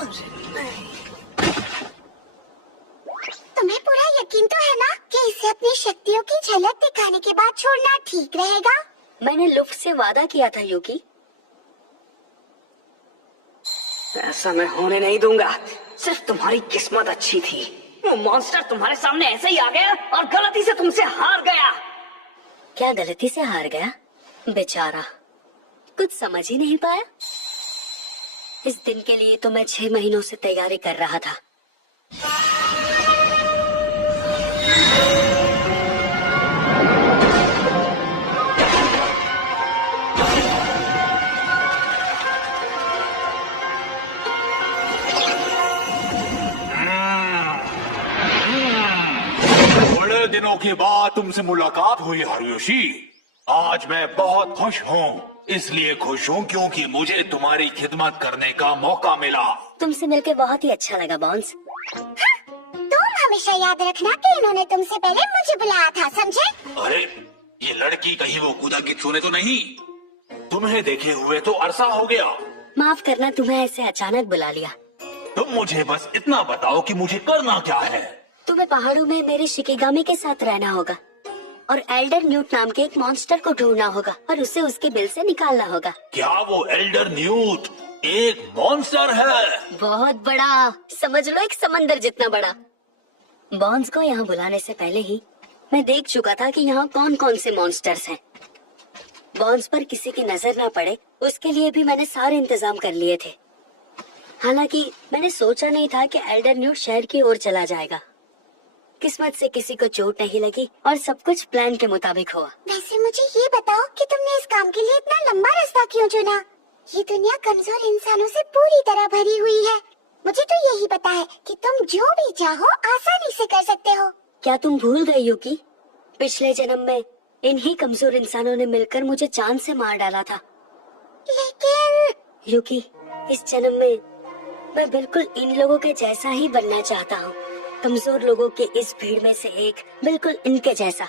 अरे नहीं। तुम्हें पूरा यकीन तो है ना कि इसे अपनी शक्तियों की झलक दिखाने के बाद छोड़ना ठीक रहेगा? मैंने लुफ्ट से वादा किया था यूकी। ऐसा मैं होने नहीं दूंगा। सिर्फ तुम्हारी किस्मत अच्छी थी। वो मॉन्स्टर तुम्हारे सामने ऐसे ही आ गया और गलती से तुमसे हार गया। क्या गलती से हार गया? बेचारा। कुछ समझ ही नहीं पाया? इस दिन के लिए तो मैं 6 महीनों से तैयारी कर रहा था। बड़े दिनों के बाद तुमसे मुलाकात हुई हारुयोशी। आज मैं बहुत खुश हूँ। इसलिए खुश हूँ क्योंकि मुझे तुम्हारी खिदमत करने का मौका मिला। तुमसे मिलके बहुत ही अच्छा लगा बॉन्स। तुम हमेशा याद रखना कि इन्होंने तुमसे पहले मुझे बुलाया था, समझे? अरे ये लड़की कहीं वो कूदा की सोने तो नहीं? तुम्हें देखे हुए तो अरसा हो गया। माफ करना, तुम्हें ऐसे अचानक बुला लिया। तुम मुझे बस इतना बताओ कि मुझे करना क्या है। तुम्हें पहाड़ों में मेरे शिकिगामी के साथ रहना होगा और एल्डर न्यूट नाम के एक मॉन्स्टर को ढूंढना होगा और उसे उसके बिल से निकालना होगा। क्या वो एल्डर न्यूट एक मॉन्स्टर है? बहुत बड़ा, समझ लो एक समंदर जितना बड़ा। बॉन्स को यहाँ बुलाने से पहले ही मैं देख चुका था कि यहाँ कौन कौन से मॉन्स्टर्स हैं। बॉन्स पर किसी की नजर ना पड़े उसके लिए भी मैंने सारे इंतजाम कर लिए थे। हालांकि मैंने सोचा नहीं था कि एल्डर न्यूट शहर की ओर चला जाएगा। किस्मत से किसी को चोट नहीं लगी और सब कुछ प्लान के मुताबिक हुआ। वैसे मुझे ये बताओ कि तुमने इस काम के लिए इतना लंबा रास्ता क्यों चुना? ये दुनिया कमजोर इंसानों से पूरी तरह भरी हुई है। मुझे तो यही पता है कि तुम जो भी चाहो आसानी से कर सकते हो। क्या तुम भूल गई हो कि पिछले जन्म में इन्हीं कमजोर इंसानों ने मिलकर मुझे चांद से मार डाला था? लेकिन यूकी, इस जन्म में मैं बिल्कुल इन लोगों के जैसा ही बनना चाहता हूँ। कमजोर लोगों के इस भीड़ में से एक, बिल्कुल इनके जैसा।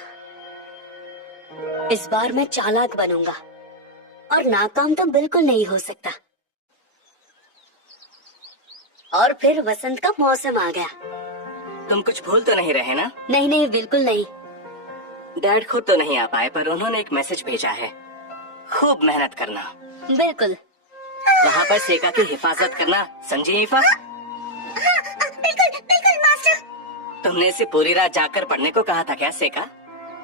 इस बार मैं चालाक बनूंगा और नाकाम तो बिल्कुल नहीं हो सकता। और फिर वसंत का मौसम आ गया। तुम कुछ भूल तो नहीं रहे ना? नहीं नहीं, बिल्कुल नहीं। डैड खुद तो नहीं आ पाए पर उन्होंने एक मैसेज भेजा है। खूब मेहनत करना। बिल्कुल। वहाँ पर सेका की हिफाजत करना, समझी ईफा? बिल्कुल बिल्कुल मास्टर। तुमने इसे पूरी रात जाकर पढ़ने को कहा था क्या सेका?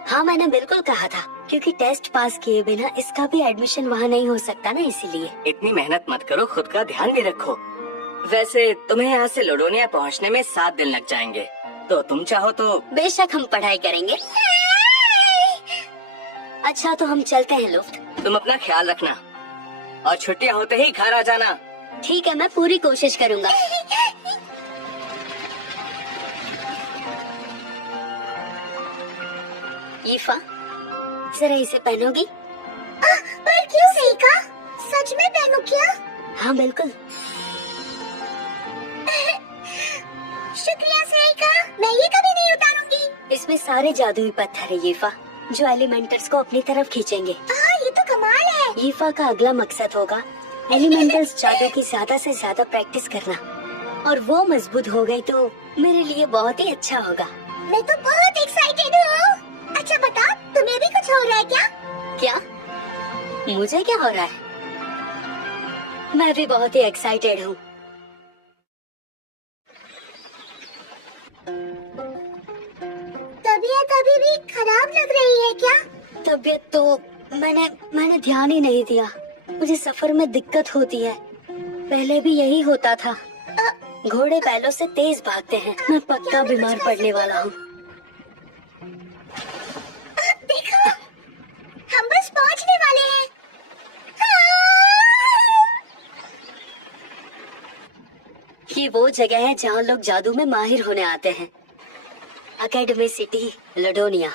हाँ, मैंने बिल्कुल कहा था क्योंकि टेस्ट पास किए बिना इसका भी एडमिशन वहाँ नहीं हो सकता ना, इसीलिए। इतनी मेहनत मत करो, खुद का ध्यान भी रखो। वैसे तुम्हें यहाँ से लोडोनिया पहुँचने में 7 दिन लग जाएंगे, तो तुम चाहो तो। बेशक हम पढ़ाई करेंगे। अच्छा तो हम चलते हैं लुफ्ट। तुम अपना ख्याल रखना और छुट्टियाँ होते ही घर आ जाना। ठीक है, मैं पूरी कोशिश करूँगा। ईफा, जरा इसे पहनोगी? पर क्यों सेका? सच में पहनूं क्या? हाँ बिल्कुल। शुक्रिया सेका, मैं ये कभी नहीं उतारूंगी। इसमें सारे जादुई पत्थर है ईफा, जो एलिमेंटल्स को अपनी तरफ खींचेंगे। ये तो कमाल है। ईफा का अगला मकसद होगा एलिमेंटल्स जादू की ज्यादा से ज्यादा प्रैक्टिस करना, और वो मजबूत हो गई तो मेरे लिए बहुत ही अच्छा होगा। मैं तो बहुत एक्साइटेड हूँ। अच्छा बता, तुम्हें भी कुछ हो रहा है क्या? क्या? मुझे क्या हो रहा है? मैं भी बहुत ही एक्साइटेड हूँ। तबीयत अभी भी खराब लग रही है क्या? तबीयत तो मैंने ध्यान ही नहीं दिया। मुझे सफर में दिक्कत होती है, पहले भी यही होता था। घोड़े बैलों से तेज भागते हैं। मैं पक्का बीमार पड़ने वाला हूँ। देखो, हम बस पहुँचने वाले हैं। ये वो जगह है जहाँ लोग जादू में माहिर होने आते हैं। Academy city, Lodonia.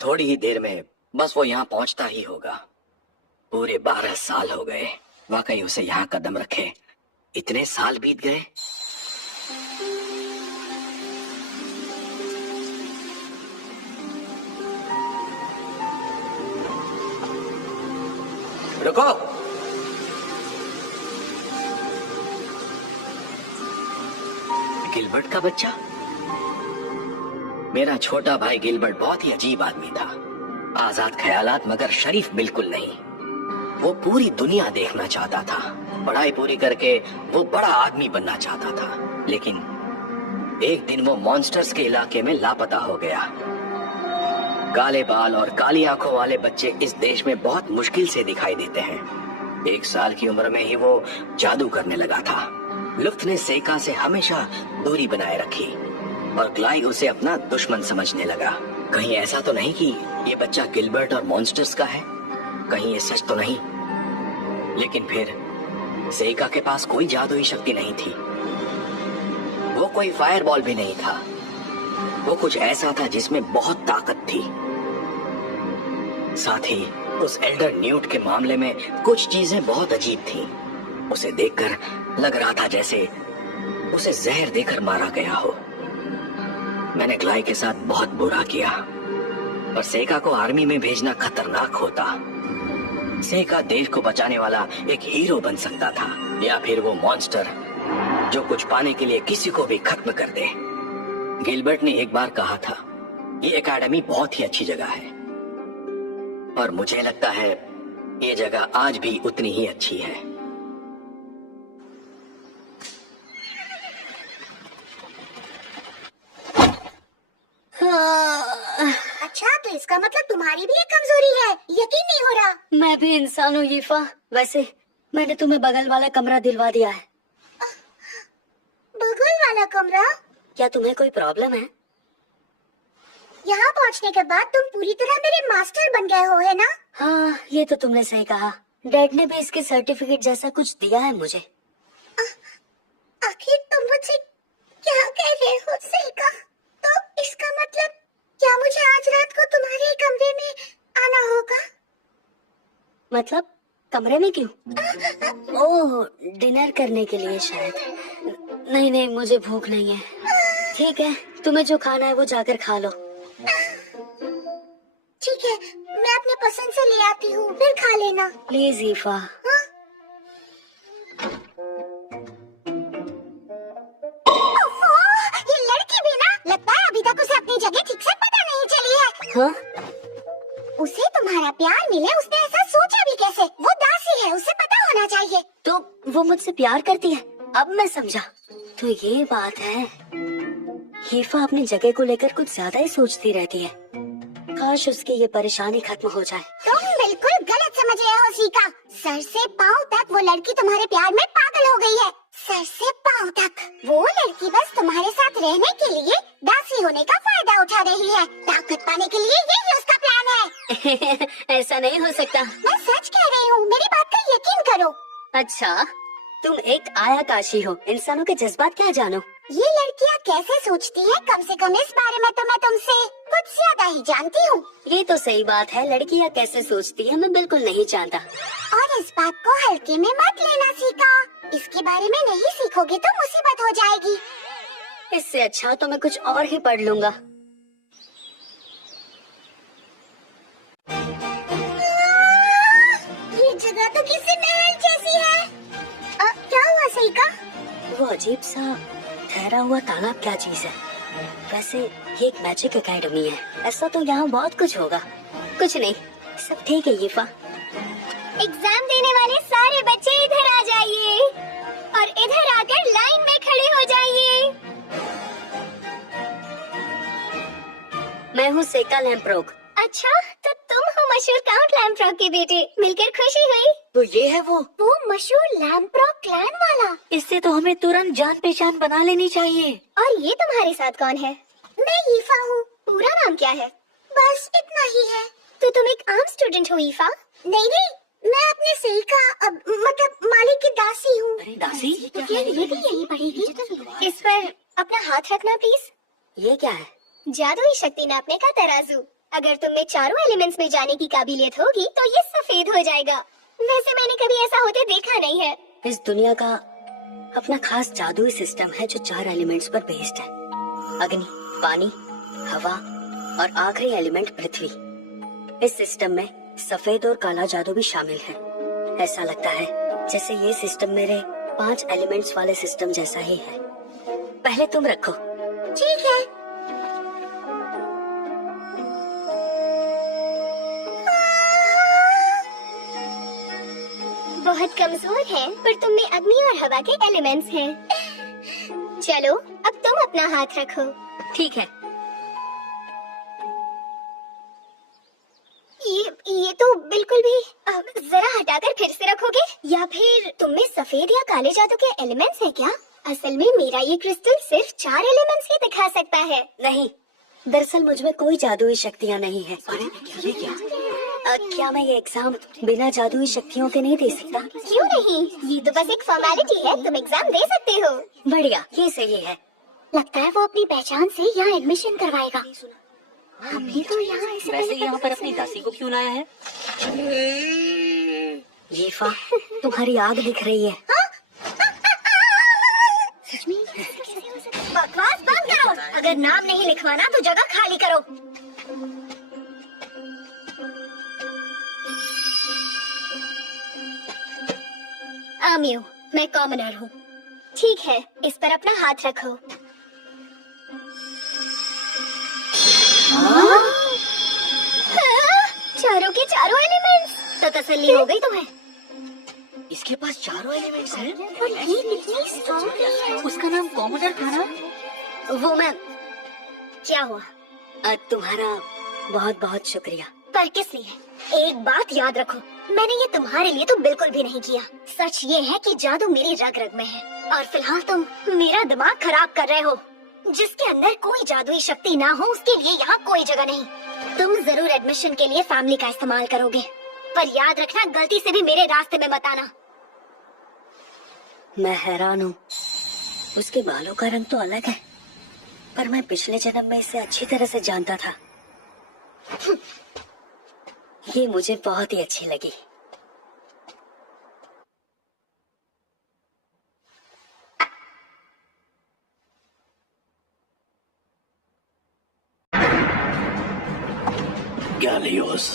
थोड़ी ही देर में बस वो यहाँ पहुंचता ही होगा। पूरे 12 साल हो गए वाकई उसे यहाँ कदम रखे। इतने साल बीत गए। रुको। गिलबर्ट का बच्चा? मेरा छोटा भाई गिलबर्ट बहुत ही अजीब आदमी था। आजाद ख्यालात मगर शरीफ बिल्कुल नहीं। वो पूरी दुनिया देखना चाहता था। पढ़ाई पूरी करके वो बड़ा आदमी बनना चाहता था, लेकिन एक दिन वो मॉन्स्टर्स के इलाके में लापता हो गया। काले बाल और काली आंखों वाले बच्चे इस देश में बहुत मुश्किल से दिखाई देते हैं। 1 साल की उम्र में ही वो जादू करने लगा था। लुफ्त ने सेका से हमेशा दूरी बनाए रखी और ग्लाई उसे अपना दुश्मन समझने लगा। कहीं ऐसा तो नहीं कि ये बच्चा गिलबर्ट और मॉन्स्टर्स का है? कहीं ये सच तो नहीं? लेकिन फिर सेका के पास कोई जादुई शक्ति नहीं थी। वो कोई फायरबॉल भी नहीं था। वो कुछ ऐसा था जिसमें बहुत ताकत थी। साथ ही उस एल्डर न्यूट के मामले में कुछ चीजें बहुत अजीब थीं। उसे देखकर लग रहा था जैसे उसे जहर देकर मारा गया हो। मैंने ग्लाई के साथ बहुत बुरा किया, पर सेका को आर्मी में भेजना खतरनाक होता। सेका देश को बचाने वाला एक हीरो बन सकता था, या फिर वो मॉन्स्टर जो कुछ पाने के लिए किसी को भी खत्म कर दे। गिलबर्ट ने एक बार कहा था, ये एकेडमी बहुत ही अच्छी जगह है, और मुझे लगता है ये जगह आज भी उतनी ही अच्छी है। अच्छा, तो इसका मतलब तुम्हारी भी एक कमजोरी है। यकीन नहीं हो रहा। मैं भी इंसान हूँ यीफा। वैसे मैंने तुम्हें बगल वाला कमरा दिलवा दिया है। बगल वाला कमरा? क्या तुम्हें कोई प्रॉब्लम है? यहाँ पहुँचने के बाद तुम पूरी तरह मेरे मास्टर बन गए हो, है ना? हाँ, ये तो तुमने सही कहा। डैड ने भी इसके सर्टिफिकेट जैसा कुछ दिया है मुझे। आखिर तुम मुझसे क्या कह रहे हो सेका? तो इसका मतलब क्या मुझे आज रात को तुम्हारे कमरे में आना होगा? मतलब कमरे में क्यों? ओह, डिनर करने के लिए शायद। नहीं नहीं, मुझे भूख नहीं है। ठीक है, तुम्हें जो खाना है वो जाकर खा लो। ठीक है, मैं अपने पसंद से ले आती हूँ, फिर खा लेना। प्लीज ईफा। ये लड़की भी ना, लगता है अभी तक उसे अपनी जगह ठीक से पता नहीं चली है। हाँ? उसे तुम्हारा प्यार मिले, उसने ऐसा सोचा भी कैसे? वो दासी है, उसे पता होना चाहिए। तो वो मुझसे प्यार करती है? अब मैं समझा। तो ये बात है। हीफा अपनी जगह को लेकर कुछ ज्यादा ही सोचती रहती है। काश उसकी ये परेशानी खत्म हो जाए। तुम बिल्कुल गलत समझ रहे हो सीका। सर से पाँव तक वो लड़की तुम्हारे प्यार में पागल हो गई है। सर से पाँव तक। वो लड़की बस तुम्हारे साथ रहने के लिए दासी होने का फायदा उठा रही है। ताकत पाने के लिए यही उसका प्लान है। ऐसा नहीं हो सकता। मैं सच कह रही हूँ, मेरी बात का यकीन करो। अच्छा, तुम एक आयाकाशी हो, इंसानों के जज्बात क्या जानो। ये लड़कियाँ कैसे सोचती हैं? कम से कम इस बारे में तो मैं तुमसे कुछ ज्यादा ही जानती हूँ। ये तो सही बात है, लड़कियाँ कैसे सोचती है मैं बिल्कुल नहीं जानता। और इस बात को हल्के में मत लेना सीका। इसके बारे में नहीं सीखोगे तो मुसीबत हो जाएगी। इससे अच्छा तो मैं कुछ और ही पढ़ लूंगा। ये जगह तो किसी महल जैसी है। क्या हुआ सीका? वो अजीब सा ठहरा हुआ तालाब क्या चीज है? वैसे ये एक मैजिक एकेडमी है, ऐसा तो यहाँ बहुत कुछ होगा। कुछ नहीं, सब ठीक है यीफा। एग्जाम देने वाले सारे बच्चे इधर आ जाइए और इधर आकर लाइन में खड़े हो जाइए। मैं हूँ सेका लैम्प्रोग। अच्छा, तो तुम हो मशहूर काउंट लैम्प्रोग के बेटे। मिलकर खुशी हुई। तो ये है वो मशहूर लैम्प्रोग क्लैन वाला। इससे तो हमें तुरंत जान पहचान बना लेनी चाहिए। और ये तुम्हारे साथ कौन है? मैं ईफा हूँ। पूरा नाम क्या है? बस इतना ही है। तो तुम एक आम स्टूडेंट हो ईफा? नहीं नहीं, मैं अपने सेका मतलब मालिक की दासी हूँ। अरे दासी? तो क्या ये भी यही पड़ेगी? इस पर अपना हाथ रखना प्लीज। ये क्या है? जादुई शक्ति नापने का तराजू। अगर तुम में चारों एलिमेंट्स में जाने की काबिलियत होगी तो ये सफेद हो जाएगा। वैसे मैंने कभी ऐसा होते देखा नहीं है। इस दुनिया का अपना खास जादुई सिस्टम है जो 4 एलिमेंट्स पर बेस्ड है। अग्नि, पानी, हवा और आखिरी एलिमेंट पृथ्वी। इस सिस्टम में सफेद और काला जादू भी शामिल है। ऐसा लगता है जैसे ये सिस्टम मेरे 5 एलिमेंट्स वाले सिस्टम जैसा ही है। पहले तुम रखो। ठीक है। बहुत कमजोर है, पर तुम में अग्नि और हवा के एलिमेंट्स हैं। चलो अब तुम अपना हाथ रखो। ठीक है। ये तो बिल्कुल भी जरा हटाकर फिर से रखोगे, या फिर तुम में सफेद या काले जादू के एलिमेंट्स हैं क्या? असल में मेरा ये क्रिस्टल सिर्फ 4 एलिमेंट्स ही दिखा सकता है। नहीं, दरअसल मुझ में कोई जादुई शक्तियाँ नहीं है। ये क्या? क्या मैं ये एग्जाम बिना जादुई शक्तियों के नहीं दे सकता? क्यों नहीं, ये तो बस एक फॉर्मेलिटी है, तुम एग्जाम दे सकते हो। बढ़िया, ये सही है। लगता है वो अपनी पहचान से यहाँ एडमिशन करवाएगा। हमें तो यहाँ ऐसे वैसे यहाँ पर अपनी दासी को क्यों लाया है? जीफा, तुम्हारी आग दिख रही है। सच में? बकवास बंद करो। अगर नाम नहीं लिखवाना तो जगह खाली करो। आमियो, मैं कॉमनर हूँ। ठीक है, इस पर अपना हाथ रखो। हाँ? चारों के चारों एलिमेंट्स। तो तसल्ली हो गई तुम्हें? इसके पास 4 एलिमेंट्स हैं। और ये कितनी स्ट्रॉन्ग है। उसका नाम कॉमनर था ना? वो मैं क्या हुआ? तुम्हारा बहुत बहुत शुक्रिया। पर किस लिए? एक बात याद रखो, मैंने ये तुम्हारे लिए तो बिल्कुल भी नहीं किया। सच ये है कि जादू मेरी रग रग में है, और फिलहाल तुम मेरा दिमाग खराब कर रहे हो। जिसके अंदर कोई जादुई शक्ति ना हो उसके लिए यहाँ कोई जगह नहीं। तुम जरूर एडमिशन के लिए फैमिली का इस्तेमाल करोगे, पर याद रखना गलती से भी मेरे रास्ते में मत आना। मैं हैरान हूँ, उसके बालों का रंग तो अलग है, पर मैं पिछले जन्म में इसे अच्छी तरह से जानता था। ये मुझे बहुत ही अच्छी लगी। गैलियोस,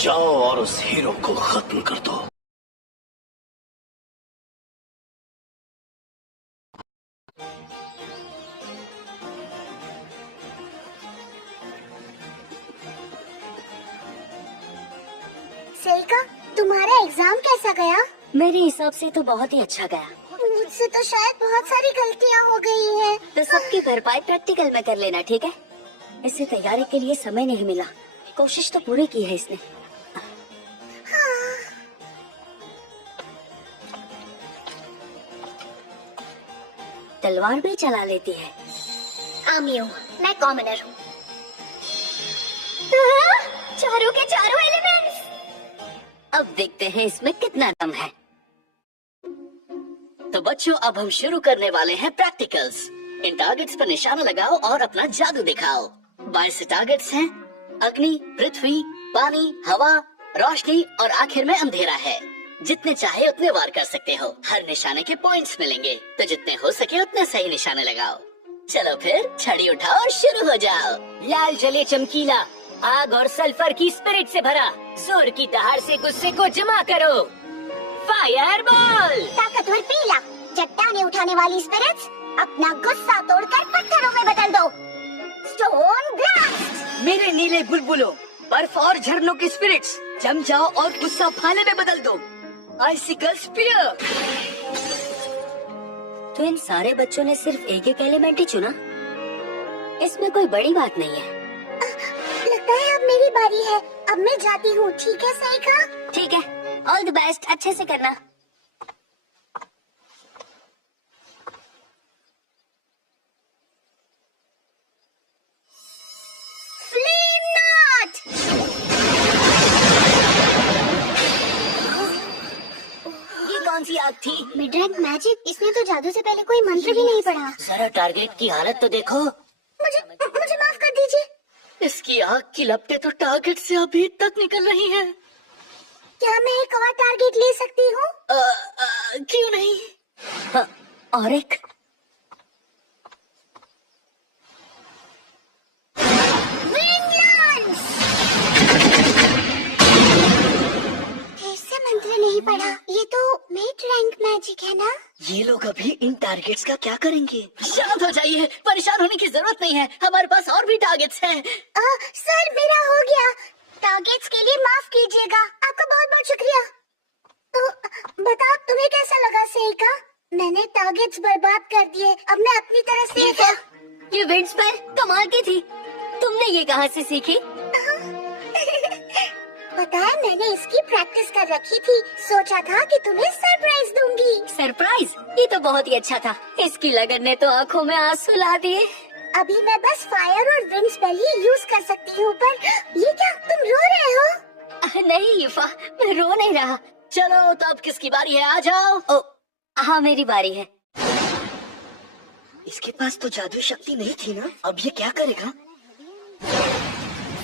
जाओ और उस हीरो को खत्म कर दो। सेल्का, तुम्हारा एग्जाम कैसा गया? मेरे हिसाब से तो बहुत ही अच्छा गया। मुझसे तो शायद बहुत सारी गलतियाँ हो गई हैं। तो सबकी भरपाई प्रैक्टिकल में कर लेना, ठीक है? इसे तैयारी के लिए समय नहीं मिला, कोशिश तो पूरी की है इसने। तलवार भी चला लेती है। आमियो, मैं कॉमनर हूँ। चारों के चारों एलिमेंट्स। अब देखते हैं इसमें कितना दम है। तो बच्चों, अब हम शुरू करने वाले हैं प्रैक्टिकल्स। इन टारगेट्स पर निशाना लगाओ और अपना जादू दिखाओ। 22 टारगेट्स हैं। अग्नि, पृथ्वी, पानी, हवा, रोशनी और आखिर में अंधेरा है। जितने चाहे उतने वार कर सकते हो। हर निशाने के पॉइंट्स मिलेंगे, तो जितने हो सके उतने सही निशाने लगाओ। चलो फिर छड़ी उठाओ और शुरू हो जाओ। लाल जले चमकीला, आग और सल्फर की स्पिरिट से भरा, जोर की दहाड़ से गुस्से को जमा करो। Fire ball. ताकतवर पीला, चट्टाने उठाने वाली स्पिरिट्स, अपना गुस्सा तोड़कर पत्थरों में बदल दो। Stone blast. मेरे नीले बुलबुलों, बर्फ और झरनों की स्पिरिट्स, जम जाओ और गुस्सा भाले में बदल दो। आइसिकल स्पीयर। तो इन सारे बच्चों ने सिर्फ एक एक एलिमेंट ही चुना। इसमें कोई बड़ी बात नहीं है। लगता है अब मेरी बारी है। अब मैं जाती हूँ, ठीक है सेल्का? ठीक है, ऑल द बेस्ट, अच्छे से करना। Flame not. ये कौन सी आग थी? Mid-rank magic. इसने तो जादू से पहले कोई मंत्र भी नहीं पढ़ा। जरा टारगेट की हालत तो देखो। मुझे माफ कर दीजिए। इसकी आग की लपटें तो टारगेट से अभी तक निकल रही हैं। क्या मैं एक और टारगेट ले सकती हूँ? क्यों नहीं? हाँ, और एक। Wind launch. फिर से मंत्र नहीं पढ़ा। ये तो मिड रैंक मैजिक है ना? ये लोग अभी इन टारगेट्स का क्या करेंगे? शांत हो जाइए, परेशान होने की जरूरत नहीं है, हमारे पास और भी टारगेट्स हैं। सर, मेरा हो गया। टारगेट्स के लिए माफ कीजिएगा। आपका बहुत बहुत शुक्रिया। तो बताओ तुम्हें कैसा लगा सेइका? मैंने टारगेट्स बर्बाद कर दिए। अब मैं अपनी तरफ से ये विंड स्पेल कमाल की थी। तुमने ये कहाँ से सीखी? पता है, मैंने इसकी प्रैक्टिस कर रखी थी। सोचा था कि तुम्हें सरप्राइज दूंगी। सरप्राइज? ये तो बहुत ही अच्छा था। इसकी लगन ने तो आंखों में आंसू ला दिए। अभी मैं बस फायर और विंड स्पेल ही यूज कर सकती हूँ, पर ये क्या, तुम रो रहे हो? नहीं ईफा, मैं रो नहीं रहा। चलो तो अब किसकी बारी है, आ जाओ। ओ, हाँ मेरी बारी है। इसके पास तो जादुई शक्ति नहीं थी ना, अब ये क्या करेगा?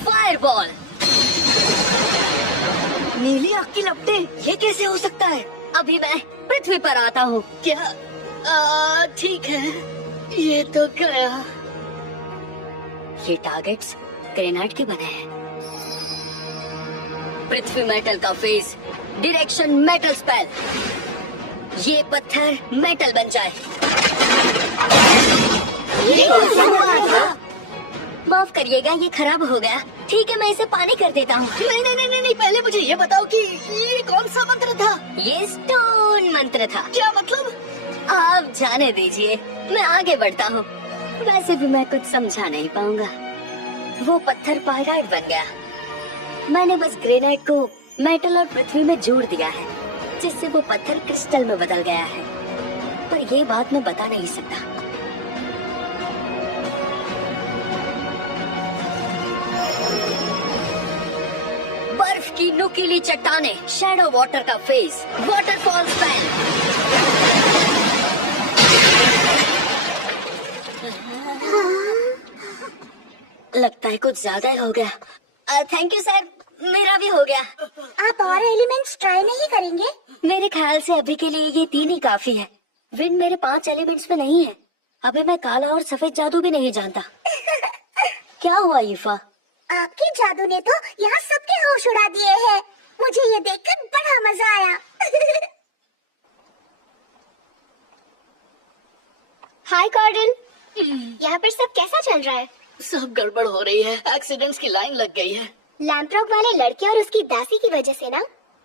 फायरबॉल। नीली आग की लपटें, ये कैसे हो सकता है? अभी मैं पृथ्वी पर आता हूँ। क्या? ठीक है, ये तो गया। ये टारगेट्स ग्रेनाइट के बने हैं। पृथ्वी मेटल का फेस, डायरेक्शन मेटल स्पेल। ये पत्थर मेटल बन जाए। माफ करिएगा, ये खराब हो गया। ठीक है, मैं इसे पानी कर देता हूँ। नहीं, पहले मुझे ये बताओ कि ये कौन सा मंत्र था? ये स्टोन मंत्र था। क्या मतलब? आप जाने दीजिए, मैं आगे बढ़ता हूँ। वैसे भी मैं कुछ समझा नहीं पाऊंगा। वो पत्थर पायराइट बन गया। मैंने बस ग्रेनाइट को मेटल और पृथ्वी में जोड़ दिया है, जिससे वो पत्थर क्रिस्टल में बदल गया है। पर ये बात मैं बता नहीं सकता। बर्फ की नुकीली चट्टाने, शैडो वाटर का फेस, वाटरफॉल स्पेल। लगता है कुछ ज्यादा ही हो गया। थैंक यू सर, मेरा भी हो गया। आप और एलिमेंट्स ट्राई नहीं करेंगे? मेरे ख्याल से अभी के लिए ये 3 ही काफी है। विंड मेरे 5 एलिमेंट्स में नहीं है। अभी मैं काला और सफेद जादू भी नहीं जानता। क्या हुआ ईफा? आपके जादू ने तो यहाँ सबके होश उड़ा दिए हैं। मुझे ये देखकर बड़ा मजा आया। हाय कॉर्डन, यहाँ पर सब कैसा चल रहा है? सब गड़बड़ हो रही है, एक्सीडेंट्स की लाइन लग गई है। लैम्प्रॉक वाले लड़के और उसकी दासी की वजह से ना।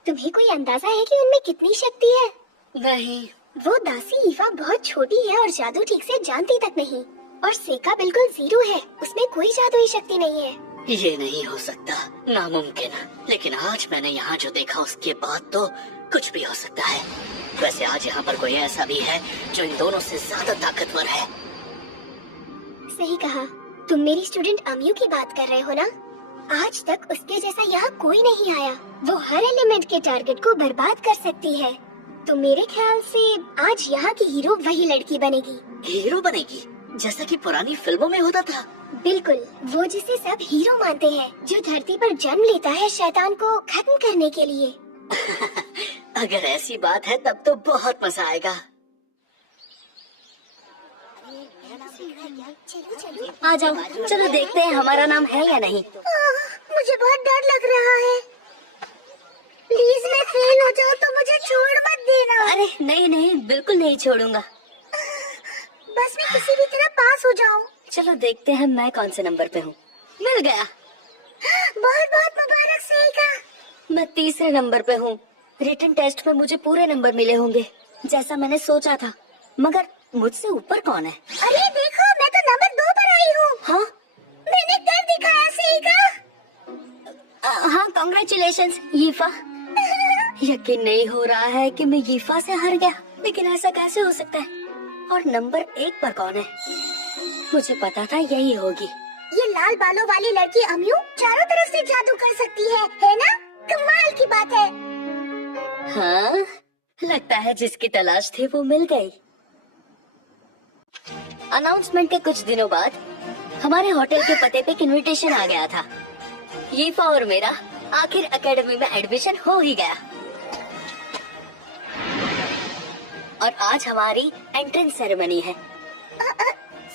तुम्हें कोई अंदाजा है कि उनमें कितनी शक्ति है? नहीं। वो दासी ईफा बहुत छोटी है और जादू ठीक से जानती तक नहीं। और सेका बिल्कुल 0 है, उसमें कोई जादुई शक्ति नहीं है। ये नहीं हो सकता, नामुमकिन। लेकिन आज मैंने यहाँ जो देखा उसके बाद तो कुछ भी हो सकता है। वैसे आज यहाँ पर कोई ऐसा भी है जो इन दोनों से ज्यादा ताकतवर है। सही कहा। तुम मेरी स्टूडेंट अमियू की बात कर रहे हो ना? आज तक उसके जैसा यहाँ कोई नहीं आया। वो हर एलिमेंट के टारगेट को बर्बाद कर सकती है। तो मेरे ख्याल से आज यहाँ की हीरो वही लड़की बनेगी। हीरो बनेगी, जैसा कि पुरानी फिल्मों में होता था। बिल्कुल, वो जिसे सब हीरो मानते हैं, जो धरती पर जन्म लेता है शैतान को खत्म करने के लिए। अगर ऐसी बात है तब तो बहुत मजा आएगा। आ जाओ, चलो देखते हैं हमारा नाम है या नहीं। मुझे बहुत डर लग रहा है। प्लीज मैं फेल हो जाऊँ तो मुझे छोड़ मत देना। अरे नहीं नहीं, बिल्कुल नहीं छोड़ूंगा। बस मैं किसी भी तरह पास हो जाऊँ। चलो देखते हैं मैं कौन से नंबर पे हूँ। मिल गया। बहुत बहुत मुबारक सेइका। मैं 3रे नंबर पे हूँ। रिटन टेस्ट में मुझे पूरे नंबर मिले होंगे, जैसा मैंने सोचा था। मगर मुझसे ऊपर कौन है? अरे देखो, मैं तो नंबर 2 पर आई हूँ। हाँ मैंने कर दिखाया सेइका। हाँ, कांग्रेचुलेशंस यीफा। यकीन नहीं हो रहा है कि मैं यीफा से हार गया, लेकिन ऐसा कैसे हो सकता है? और नंबर 1 पर कौन है? मुझे पता था यही होगी। ये लाल बालों वाली लड़की अमियू चारों तरफ से जादू कर सकती है ना? कमाल की बात है। हाँ, लगता है जिसकी तलाश थी वो मिल गई। अनाउंसमेंट के कुछ दिनों बाद हमारे होटल के पते पे एक इनविटेशन आ गया था। यीफा और मेरा आखिर एकेडमी में एडमिशन हो ही गया। और आज हमारी एंट्रेंस सेरेमनी है।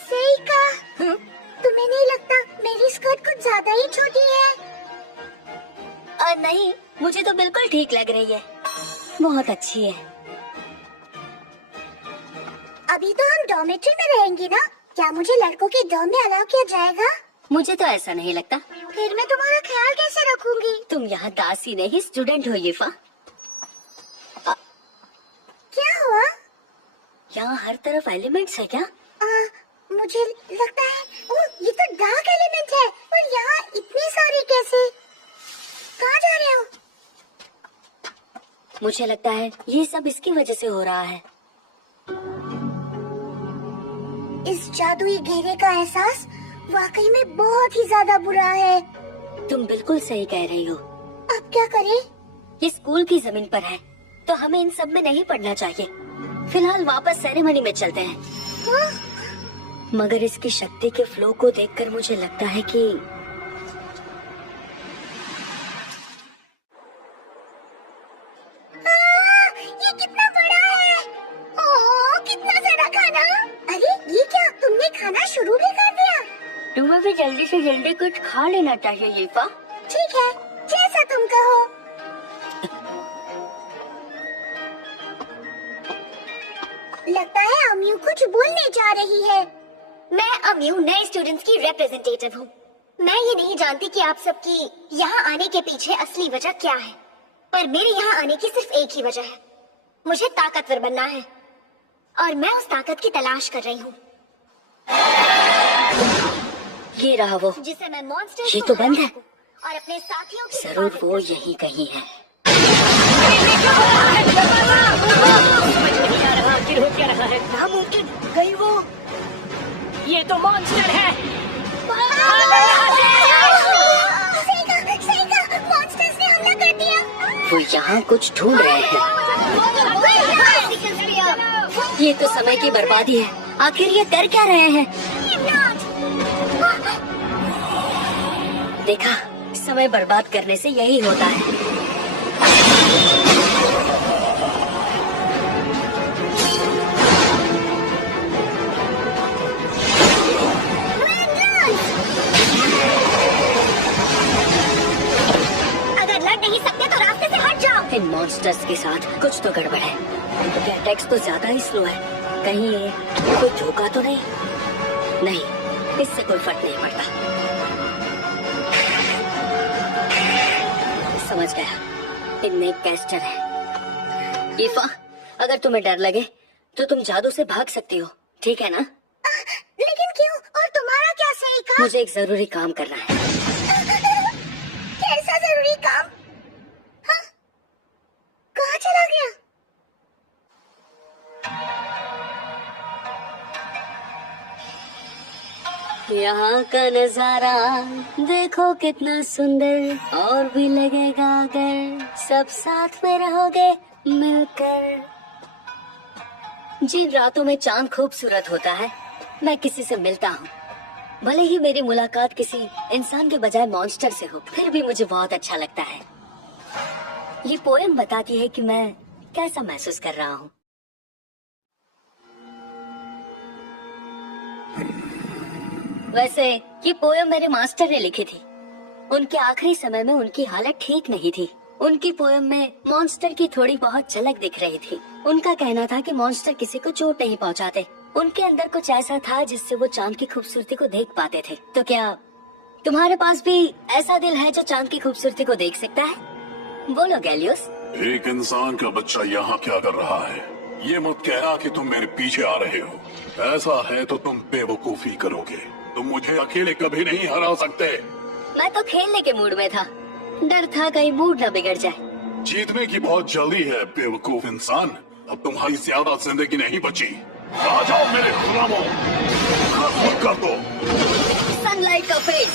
सेइका, तुम्हें नहीं लगता मेरी स्कर्ट कुछ ज्यादा ही छोटी है? नहीं, मुझे तो बिल्कुल ठीक लग रही है। बहुत अच्छी है। अभी तो हम डॉर्मेट्री में रहेंगी ना? क्या मुझे लड़कों के डॉर्म में अलाउ किया जाएगा? मुझे तो ऐसा नहीं लगता। फिर मैं तुम्हारा ख्याल कैसे रखूंगी? तुम यहाँ दासी नहीं स्टूडेंट हो यीफा। यहाँ हर तरफ एलिमेंट्स है क्या? मुझे लगता है ये तो डार्क एलिमेंट है। और यहाँ इतने सारे कैसे? कहाँ जा रहे हो? मुझे लगता है ये सब इसकी वजह से हो रहा है। इस जादुई घेरे का एहसास वाकई में बहुत ही ज्यादा बुरा है। तुम बिल्कुल सही कह रही हो। अब क्या करें? ये स्कूल की जमीन पर है, तो हमें इन सब में नहीं पढ़ना चाहिए। फिलहाल वापस सेरेमनी में चलते हैं। हाँ? मगर इसकी शक्ति के फ्लो को देखकर मुझे लगता है कि ये कितना बड़ा है। ओह, कितना सारा खाना। अरे ये क्या, तुमने खाना शुरू भी कर दिया? तुम्हें भी जल्दी से जल्दी कुछ खा लेना चाहिए लीफा। ठीक है, जैसा तुम कहो। लगता है अम्यू कुछ बोलने जा रही है। मैं अम्यू नए स्टूडेंट्स की रिप्रेजेंटेटिव हूँ। मैं ये नहीं जानती कि आप सबकी यहाँ आने के पीछे असली वजह क्या है, पर मेरे यहाँ आने की सिर्फ एक ही वजह है। मुझे ताकतवर बनना है और मैं उस ताकत की तलाश कर रही हूँ ये रहा वो। जिसे मैं मॉन्स्टर ये तो बंद है। और अपने साथियों की जरूर हिफाजत वो कर सकूं। यहीं कहीं है। आखिर हो क्या रहा है? नामुमकिन, कहीं वो ये तो मॉन्स्टर है। सही कहा, मॉन्स्टर्स ने हमला कर दिया। वो यहाँ कुछ ढूंढ रहे हैं। ये तो समय की बर्बादी है। आखिर ये कर क्या रहे हैं? देखा, समय बर्बाद करने से यही होता है। अगर लड़ नहीं सकते तो रास्ते से हट जाओ। इन मॉन्स्टर्स के साथ कुछ तो गड़बड़ है। इनके अटैक्स तो ज्यादा ही स्लो है। कहीं ये कोई धोखा तो नहीं? नहीं, इससे कोई फर्क नहीं पड़ता। समझ गया, इनमें एक कैस्टर है। ईफा, अगर तुम्हें डर लगे तो तुम जादू से भाग सकती हो, ठीक है ना? लेकिन क्यों? और तुम्हारा क्या सही कहा? मुझे एक जरूरी काम करना है। कैसा जरूरी काम? हाँ? कहाँ चला गया? यहाँ का नजारा देखो कितना सुंदर, और भी लगेगा अगर सब साथ में रहोगे मिलकर। जिन रातों में चांद खूबसूरत होता है, मैं किसी से मिलता हूँ। भले ही मेरी मुलाकात किसी इंसान के बजाय मॉन्स्टर से हो, फिर भी मुझे बहुत अच्छा लगता है। ये पोएम बताती है कि मैं कैसा महसूस कर रहा हूँ। वैसे ये पोएम मेरे मास्टर ने लिखी थी। उनके आखिरी समय में उनकी हालत ठीक नहीं थी। उनकी पोएम में मॉन्स्टर की थोड़ी बहुत झलक दिख रही थी। उनका कहना था कि मॉन्स्टर किसी को चोट नहीं पहुंचाते। उनके अंदर कुछ ऐसा था जिससे वो चांद की खूबसूरती को देख पाते थे। तो क्या तुम्हारे पास भी ऐसा दिल है जो चांद की खूबसूरती को देख सकता है? बोलो गैलियोस। एक इंसान का बच्चा यहाँ क्या कर रहा है? ये मत कहना कि तुम मेरे पीछे आ रहे हो। ऐसा है तो तुम बेवकूफी करोगे। तुम मुझे अकेले कभी नहीं हरा सकते। मैं तो खेलने के मूड में था। डर था कहीं मूड न बिगड़ जाए। जीतने की बहुत जल्दी है बेवकूफ इंसान। अब तुम्हारी ज्यादा जिंदगी नहीं बची। आ जाओ मेरे गुलामों, खत्म कर दो। सनलाइट का face,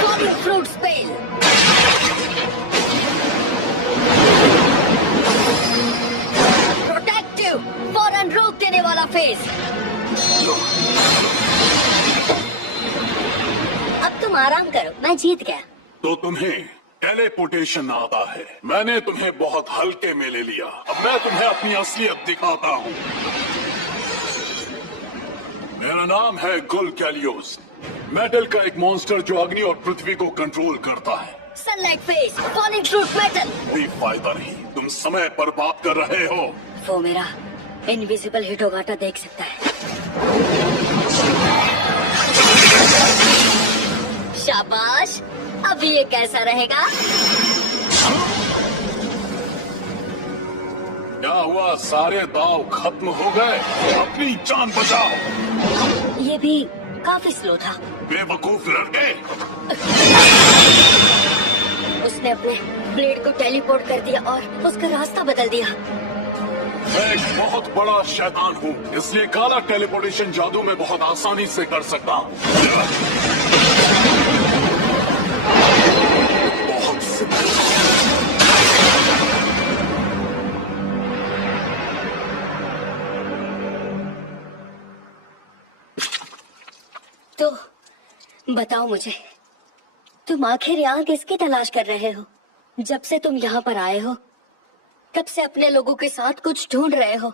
falling fruit spell, protective, फौरन रोक देने वाला फेस। अब तुम आराम करो, मैं जीत गया। तो तुम्हें टेलीपोर्टेशन आता है। मैंने तुम्हें बहुत हल्के में ले लिया। अब मैं तुम्हें अपनी असलियत दिखाता हूँ। मेरा नाम है गुल कैलियोस, मेटल का एक मॉन्स्टर जो अग्नि और पृथ्वी को कंट्रोल करता है। Sunlight face, falling fruit metal. कोई फायदा नहीं, तुम समय बर्बाद कर रहे हो। वो मेरा इनविजिबल हिटोगाटा देख सकता है। शाबाश, अभी ये कैसा रहेगा? क्या हुआ? सारे दाव खत्म हो गए? अपनी जान बचाओ। ये भी काफी स्लो था। बेवकूफ लड़के। उसने अपने ब्लेड को टेलीपोर्ट कर दिया और उसका रास्ता बदल दिया। मैं एक बहुत बड़ा शैतान हूँ, इसलिए काला टेलीपोर्टेशन जादू मैं बहुत आसानी से कर सकता हूँ। बहुत सिंपल। तो बताओ मुझे, तुम आखिर यहाँ किसकी तलाश कर रहे हो? जब से तुम यहाँ पर आए हो तब से अपने लोगों के साथ कुछ ढूंढ रहे हो।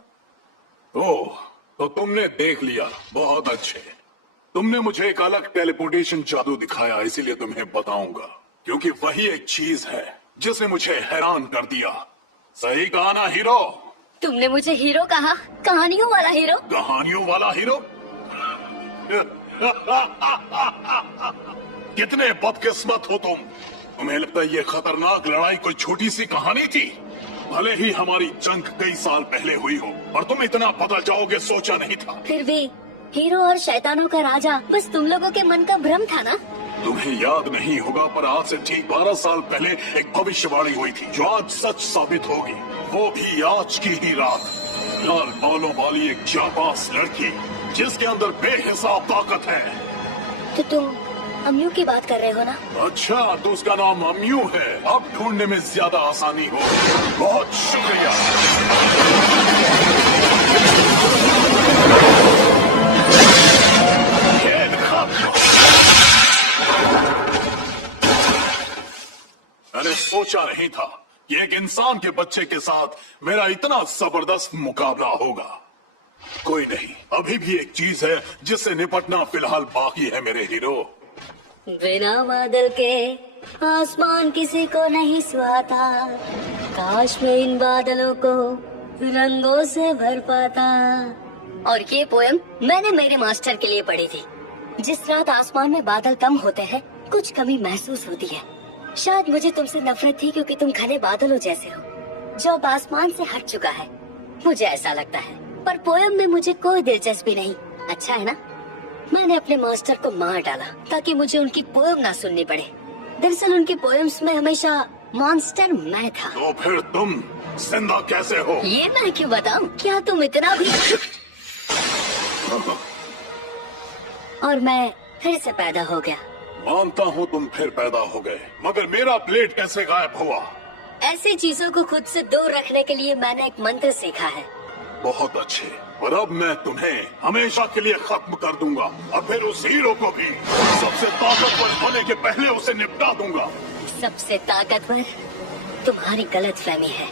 ओह, तो तुमने देख लिया। बहुत अच्छे। तुमने मुझे एक अलग टेलीपोर्टेशन जादू दिखाया, इसीलिए तुम्हें बताऊंगा, क्योंकि वही एक चीज है जिसने मुझे हैरान कर दिया। सही कहा ना हीरो? तुमने मुझे हीरो कहा? कहानियों वाला हीरो? कहानियों वाला हीरो? कितने बदकिस्मत हो तुम। तुम्हें लगता है ये खतरनाक लड़ाई कोई छोटी सी कहानी थी? भले ही हमारी जंग कई साल पहले हुई हो, और तुम इतना बदल जाओगे सोचा नहीं था। फिर भी हीरो और शैतानों का राजा बस तुम लोगों के मन का भ्रम था ना? तुम्हें याद नहीं होगा, पर आज से ठीक 12 साल पहले एक भविष्यवाणी हुई थी जो आज सच साबित होगी। वो भी आज की ही रात। लाल बालों वाली एक जाबाज लड़की जिसके अंदर बेहिसाब ताकत है। तो तुम अम्यू की बात कर रहे हो ना? अच्छा, तो उसका नाम अम्यू है। अब ढूंढने में ज्यादा आसानी हो। बहुत शुक्रिया। खेल खत्म। मैंने सोचा नहीं था कि एक इंसान के बच्चे के साथ मेरा इतना जबरदस्त मुकाबला होगा। कोई नहीं, अभी भी एक चीज है जिससे निपटना फिलहाल बाकी है मेरे हीरो। बिना बादल के आसमान किसी को नहीं सुहाता, काश मैं इन बादलों को रंगों से भर पाता। और ये पोएम मैंने मेरे मास्टर के लिए पढ़ी थी। जिस रात आसमान में बादल कम होते हैं, कुछ कमी महसूस होती है। शायद मुझे तुमसे नफरत थी क्योंकि तुम घने बादलों जैसे हो जो अब आसमान से हट चुका है, मुझे ऐसा लगता है। पर पोएम में मुझे कोई दिलचस्पी नहीं। अच्छा है ना? मैंने अपने मास्टर को मार डाला ताकि मुझे उनकी पोएम ना सुननी पड़े। दरअसल उनकी पोएम्स में हमेशा मॉन्स्टर मैं था। तो फिर तुम जिंदा कैसे हो? ये मैं क्यों बताऊं? क्या तुम इतना भी? और मैं फिर से पैदा हो गया। मानता हूँ तुम फिर पैदा हो गए, मगर मेरा ब्लेड कैसे गायब हुआ? ऐसी चीजों को खुद से दूर रखने के लिए मैंने एक मंत्र सीखा है। बहुत अच्छे, और अब मैं तुम्हें हमेशा के लिए खत्म कर दूंगा, और फिर उस हीरो को भी सबसे ताकतवर होने के पहले उसे निपटा दूंगा। सबसे ताकतवर? तुम्हारी गलतफहमी है।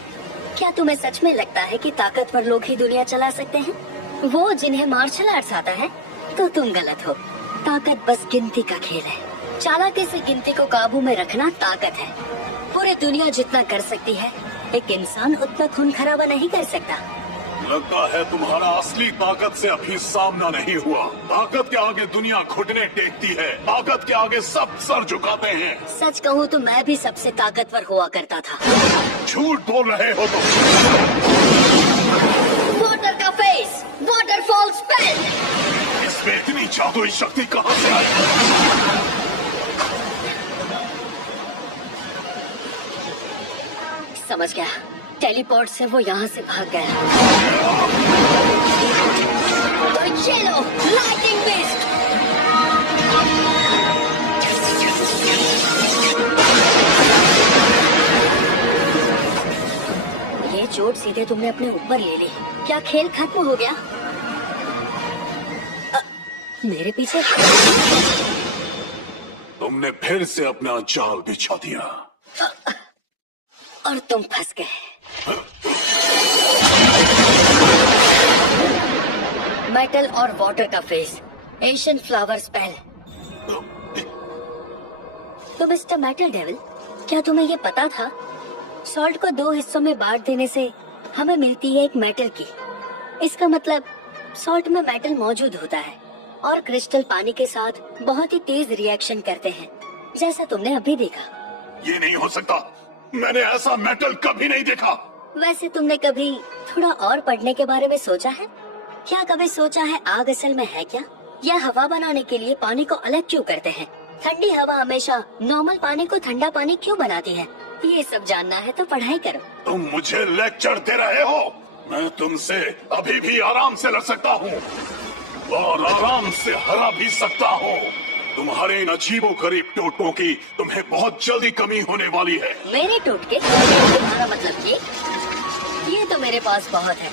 क्या तुम्हें सच में लगता है कि ताकतवर लोग ही दुनिया चला सकते हैं? वो जिन्हें मार्शल आर्ट्स आता है? तो तुम गलत हो। ताकत बस गिनती का खेल है। चालाकी से गिनती को काबू में रखना ताकत है। पूरी दुनिया जितना कर सकती है, एक इंसान उतना खून खराबा नहीं कर सकता। लगता है तुम्हारा असली ताकत से अभी सामना नहीं हुआ। ताकत के आगे दुनिया घुटने टेकती है, ताकत के आगे सब सर झुकाते हैं। सच कहूँ तो मैं भी सबसे ताकतवर हुआ करता था। झूठ बोल रहे हो तुम। वाटर का फेस, वाटरफॉल स्पेल। इसमें इतनी जादुई शक्ति कहाँ से आई? समझ गया, टेलीपोर्ट से वो यहाँ से भाग गया। तो चलो, लाइटिंग बिस्ट। ये चोट सीधे तुमने अपने ऊपर ले ली। क्या खेल खत्म हो गया? मेरे पीछे? तुमने फिर से अपना जाल बिछा दिया। और तुम फंस गए। मेटल और वाटर का फेस, एशियन फ्लावर स्पेल। तो मिस्टर मेटल डेविल, क्या तुम्हें ये पता था? सॉल्ट को 2 हिस्सों में बांट देने से हमें मिलती है एक मेटल की। इसका मतलब सॉल्ट में मेटल मौजूद होता है और क्रिस्टल पानी के साथ बहुत ही तेज रिएक्शन करते हैं, जैसा तुमने अभी देखा। ये नहीं हो सकता। मैंने ऐसा मेटल कभी नहीं देखा। वैसे तुमने कभी थोड़ा और पढ़ने के बारे में सोचा है? क्या कभी सोचा है आग असल में है क्या? या हवा बनाने के लिए पानी को अलग क्यों करते हैं? ठंडी हवा हमेशा नॉर्मल पानी को ठंडा पानी क्यों बनाती है? ये सब जानना है तो पढ़ाई करो। तुम मुझे लेक्चर दे रहे हो? मैं तुमसे अभी भी आराम से लड़ सकता हूँ और आराम से हरा भी सकता हूँ। तुम्हारे इन अजीबो गरीब टोटकों की तुम्हें बहुत जल्दी कमी होने वाली है। मेरे टोटके? तुम्हारा मतलब ये तो मेरे पास बहुत है।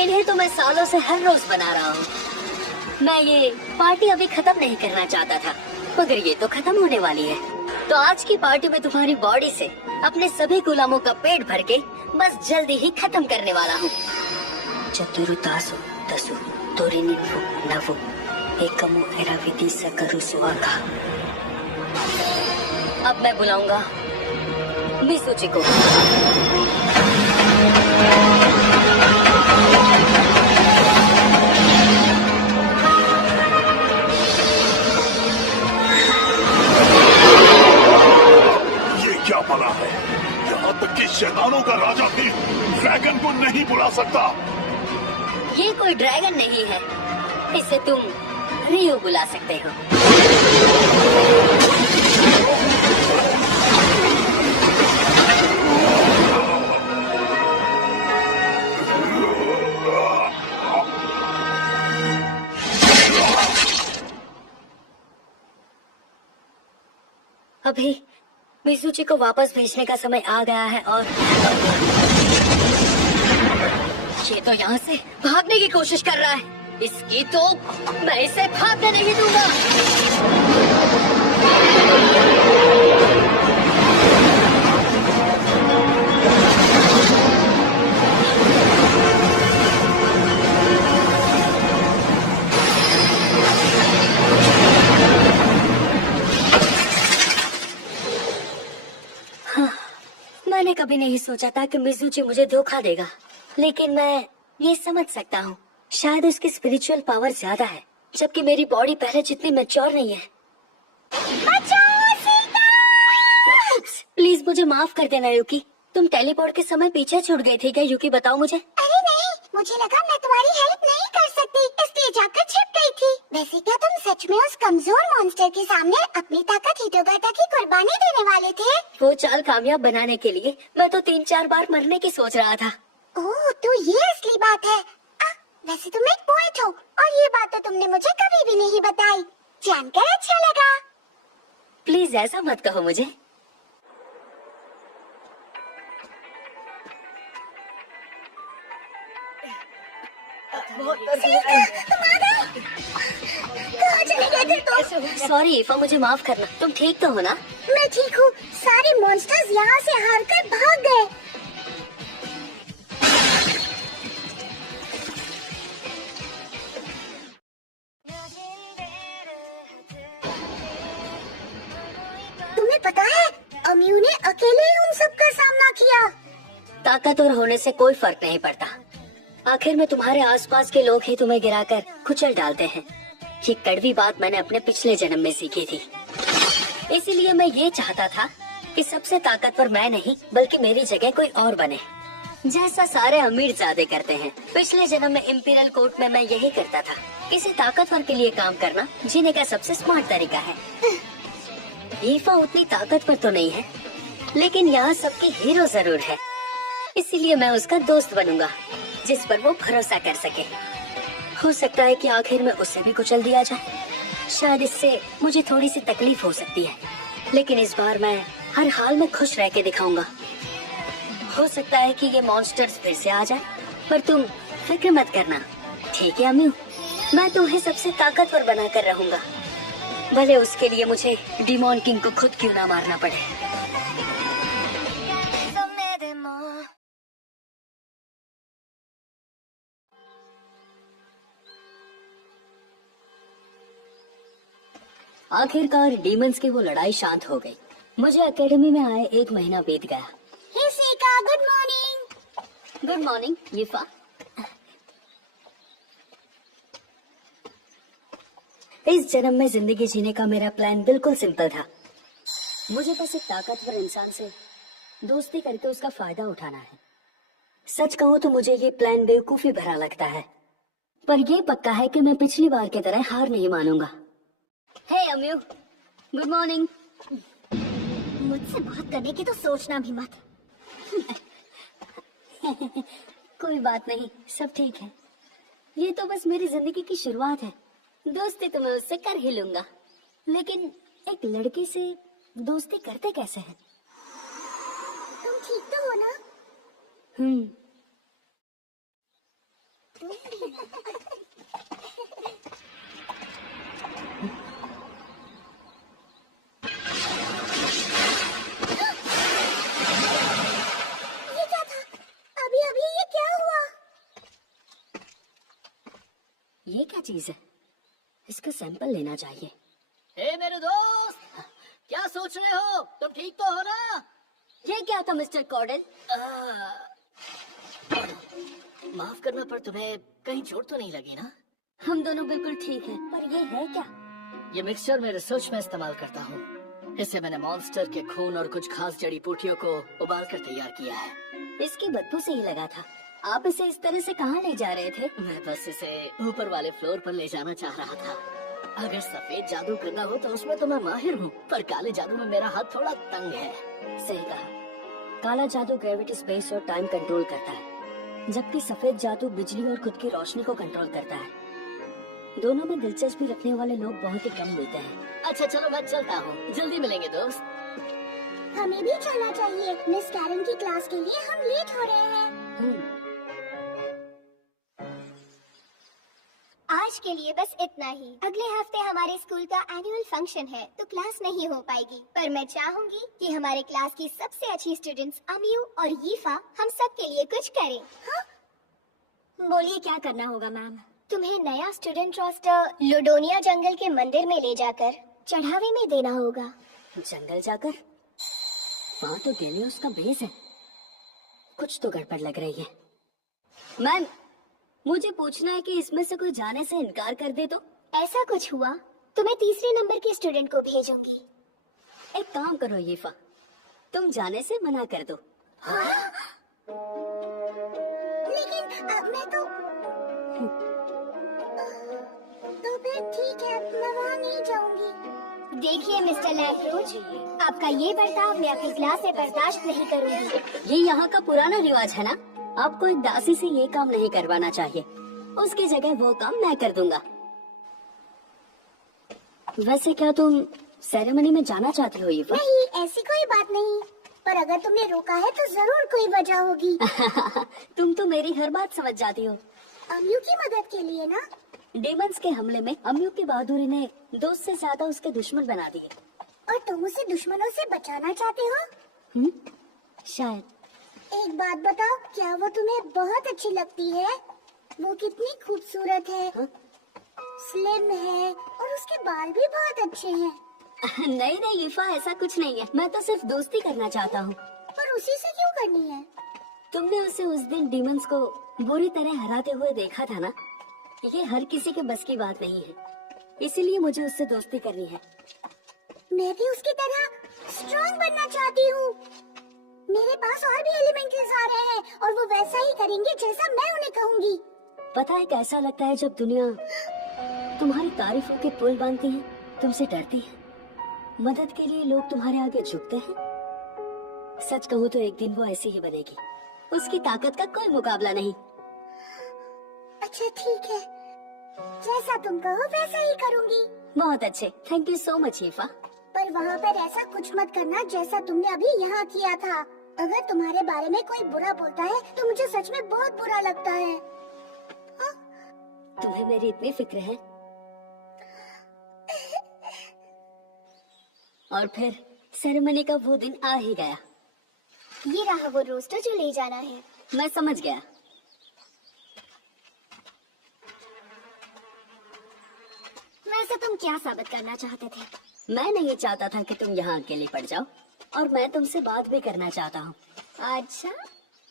इन्हें तो मैं सालों से हर रोज बना रहा हूँ। मैं ये पार्टी अभी खत्म नहीं करना चाहता था, मगर ये तो खत्म होने वाली है। तो आज की पार्टी में तुम्हारी बॉडी से अपने सभी गुलामों का पेट भर के बस जल्दी ही खत्म करने वाला हूँ। चतुरु तासु तसु तोरिनिफु नवु एकमु एराविधि सकरु स्वाहा। अब मैं बुलाऊंगा मिसुची को। क्या बना है? यहाँ तक कि शैतानों का राजा भी ड्रैगन को नहीं बुला सकता। ये कोई ड्रैगन नहीं है, इसे तुम रियो बुला सकते हो। अभी मिसुची को वापस भेजने का समय आ गया है और ये तो यहाँ से भागने की कोशिश कर रहा है। इसकी तो मैं इसे भागने नहीं दूंगा। मैंने कभी नहीं सोचा था कि मिज़ुची मुझे धोखा देगा, लेकिन मैं ये समझ सकता हूँ शायद उसकी स्पिरिचुअल पावर ज्यादा है, जबकि मेरी बॉडी पहले जितनी मैच्योर नहीं है। प्लीज मुझे माफ कर देना युकी। तुम टेलीपोर्ट के समय पीछे छूट गई थी क्या युकी? बताओ मुझे। अरे नहीं, मुझे लगा मैं तुम्हारी हेल्प नहीं कर सकती, इसलिए जाकर छिप गई थी। वैसे क्या तुम सच में उस कमजोर मॉन्स्टर के सामने अपनी ताकत हिटोगाटा की कुर्बानी देने वाले थे? वो चाल कामयाब बनाने के लिए मैं तो 3-4 बार मरने की सोच रहा था। ओह, तो ये असली बात है। वैसे तुम एक पोएट हो और ये बात तो तुमने मुझे कभी भी नहीं बताई। जानकर अच्छा लगा। प्लीज ऐसा मत कहो मुझे। सॉरी ईफा, मुझे माफ करना। तुम ठीक तो हो ना? मैं ठीक हूँ। सारे मॉन्स्टर्स यहाँ से हार कर भाग गए। तुम्हें पता है, अम्यू ने अकेले ही उन सब का सामना किया। ताकतवर होने से कोई फर्क नहीं पड़ता। आखिर में तुम्हारे आसपास के लोग ही तुम्हें गिराकर कुचल डालते हैं। ये कड़वी बात मैंने अपने पिछले जन्म में सीखी थी। इसीलिए मैं ये चाहता था कि सबसे ताकतवर मैं नहीं बल्कि मेरी जगह कोई और बने, जैसा सारे अमीर ज़्यादा करते हैं। पिछले जन्म में इंपीरियल कोर्ट में मैं यही करता था। किसी ताकतवर के लिए काम करना जीने का सबसे स्मार्ट तरीका है। ईफा उतनी ताकतवर तो नहीं है, लेकिन यहाँ सबकी हीरो जरूर है। इसीलिए मैं उसका दोस्त बनूंगा जिस पर वो भरोसा कर सके। हो सकता है कि आखिर में उसे भी कुचल दिया जाए। शायद इससे मुझे थोड़ी सी तकलीफ हो सकती है, लेकिन इस बार मैं हर हाल में खुश रह के दिखाऊंगा। हो सकता है कि ये मॉन्स्टर्स फिर से आ जाए, पर तुम फिक्र मत करना, ठीक है अम्यू? मैं तुम्हें सबसे ताकतवर बनाकर रहूंगा, भले उसके लिए मुझे डिमॉन किंग को खुद क्यों ना मारना पड़े। आखिरकार डीमंस की वो लड़ाई शांत हो गई। मुझे एकेडमी में आए 1 महीना बीत गया। Hey Seka, good morning. Good morning Yifa. इस जन्म में जिंदगी जीने का मेरा प्लान बिल्कुल सिंपल था। मुझे बस एक ताकतवर इंसान से दोस्ती करके उसका फायदा उठाना है। सच कहूँ तो मुझे ये प्लान बेवकूफी भरा लगता है, पर ये पक्का है कि मैं पिछली बार की तरह हार नहीं मानूंगा। हे अम्यू, गुड मॉर्निंग। मुझसे बात करने की तो सोचना भी मत। कोई बात नहीं, सब ठीक है। ये तो बस मेरी जिंदगी की शुरुआत है। दोस्ती तो मैं उससे कर ही लूंगा, लेकिन एक लड़की से दोस्ती करते कैसे हैं? तुम ठीक तो हो ना? ये क्या था? अभी अभी ये क्या हुआ? ये क्या चीज है? इसका सैंपल लेना चाहिए। हे मेरे दोस्त, क्या सोच रहे हो? तुम ठीक तो हो ना? ये क्या था मिस्टर कॉर्डन? माफ करना, पर तुम्हें कहीं चोट तो नहीं लगी ना? हम दोनों बिल्कुल ठीक हैं, पर ये है क्या? ये मिक्सचर मैं रिसर्च में इस्तेमाल करता हूँ। इससे मैंने मॉन्स्टर के खून और कुछ खास जड़ी बूटियों को उबाल कर तैयार किया है। इसकी बदबू से ही लगा था। आप इसे इस तरह से कहाँ ले जा रहे थे? मैं बस इसे ऊपर वाले फ्लोर पर ले जाना चाह रहा था। अगर सफेद जादू करना हो तो उसमें तो मैं माहिर हूँ, पर काले जादू में मेरा हाथ थोड़ा तंग है। सही कहा। काला जादू ग्रेविटी, स्पेस और टाइम कंट्रोल करता है, जबकि सफेद जादू बिजली और खुद की रोशनी को कंट्रोल करता है। दोनों में दिलचस्पी रखने वाले लोग बहुत ही कम मिलते हैं। अच्छा चलो, मैं चलता हूँ। जल्दी मिलेंगे दोस्त। हमें भी चलना चाहिए। मिस कैरन की क्लास के लिए हम लेट हो रहे हैं। आज के लिए बस इतना ही। अगले हफ्ते हमारे स्कूल का एनुअल फंक्शन है, तो क्लास नहीं हो पाएगी, पर मैं चाहूंगी कि हमारे क्लास की सबसे अच्छी स्टूडेंट्स अम्यू और यीफा हम सब के लिए कुछ करें। हाँ? बोलिए, क्या करना होगा मैम? तुम्हें नया स्टूडेंट रोस्टर लोडोनिया जंगल के मंदिर में ले जाकर चढ़ावे में देना होगा। जंगल जाकर? वहाँ तो गेलियोस का बेस है। कुछ तो गड़बड़ लग रही है। मैम, मुझे पूछना है कि इसमें से कोई जाने से इनकार कर दे तो? ऐसा कुछ हुआ तो मैं तीसरे नंबर के स्टूडेंट को भेजूंगी। एक काम करो यीफा, तुम जाने से मना कर दो। लेकिन मैं तो फिर ठीक है, मैं वहाँ नहीं जाऊंगी। देखिए मिस्टर लैम्प्रोच, आपका ये बर्ताव मैं अपनी क्लास से बर्दाश्त नहीं करूंगी। ये यहाँ का पुराना रिवाज है ना, आपको एक दासी से ये काम नहीं करवाना चाहिए। उसकी जगह वो काम मैं कर दूंगा। वैसे क्या तुम सेरेमनी में जाना चाहती हो यीफा? नहीं, ऐसी कोई बात नहीं, पर अगर तुमने रोका है तो जरूर कोई वजह होगी। तुम तो मेरी हर बात समझ जाती हो। अम्यू की मदद के लिए ना? डेमंस के हमले में अम्यू की बहादुरी ने दोस्त से ज्यादा उसके दुश्मन बना दिए। और तुम उसे दुश्मनों से बचाना चाहते हो? शायद। एक बात बताओ, क्या वो तुम्हें बहुत अच्छी लगती है? वो कितनी खूबसूरत है, स्लिम है और उसके बाल भी बहुत अच्छे हैं। नहीं नहीं यीफा, ऐसा कुछ नहीं है। मैं तो सिर्फ दोस्ती करना चाहता हूँ। पर उसी से क्यों करनी है? तुमने उसे उस दिन डीमंस को बुरी तरह हराते हुए देखा था ना। ये हर किसी के बस की बात नहीं है, इसीलिए मुझे उससे दोस्ती करनी है। मैं भी उसकी तरह स्ट्रॉन्ग बनना चाहती हूँ। मेरे पास और भी एलिमेंटल्स आ रहे हैं और वो वैसा ही करेंगे जैसा मैं उन्हें कहूँगी। पता है कैसा लगता है जब दुनिया तुम्हारी तारीफों के पुल बांधती है, तुमसे डरती है, मदद के लिए लोग तुम्हारे आगे झुकते हैं। सच कहूँ तो एक दिन वो ऐसी ही बनेगी। उसकी ताकत का कोई मुकाबला नहीं। अच्छा ठीक है, जैसा तुम कहो वैसा ही करूँगी। बहुत अच्छे, थैंक यू सो मच यीफा। पर वहाँ पर ऐसा कुछ मत करना जैसा तुमने अभी यहाँ किया था। अगर तुम्हारे बारे में कोई बुरा बोलता है तो मुझे सच में बहुत बुरा लगता है। हाँ? तुम्हें मेरी इतनी फिक्र है? और फिर सेरेमनी का वो दिन आ ही गया। ये रहा वो रोस्टर जो ले जाना है। मैं समझ गया। वैसे तुम क्या साबित करना चाहते थे? मैं नहीं चाहता था कि तुम यहाँ अकेले पड़ जाओ, और मैं तुमसे बात भी करना चाहता हूँ। अच्छा,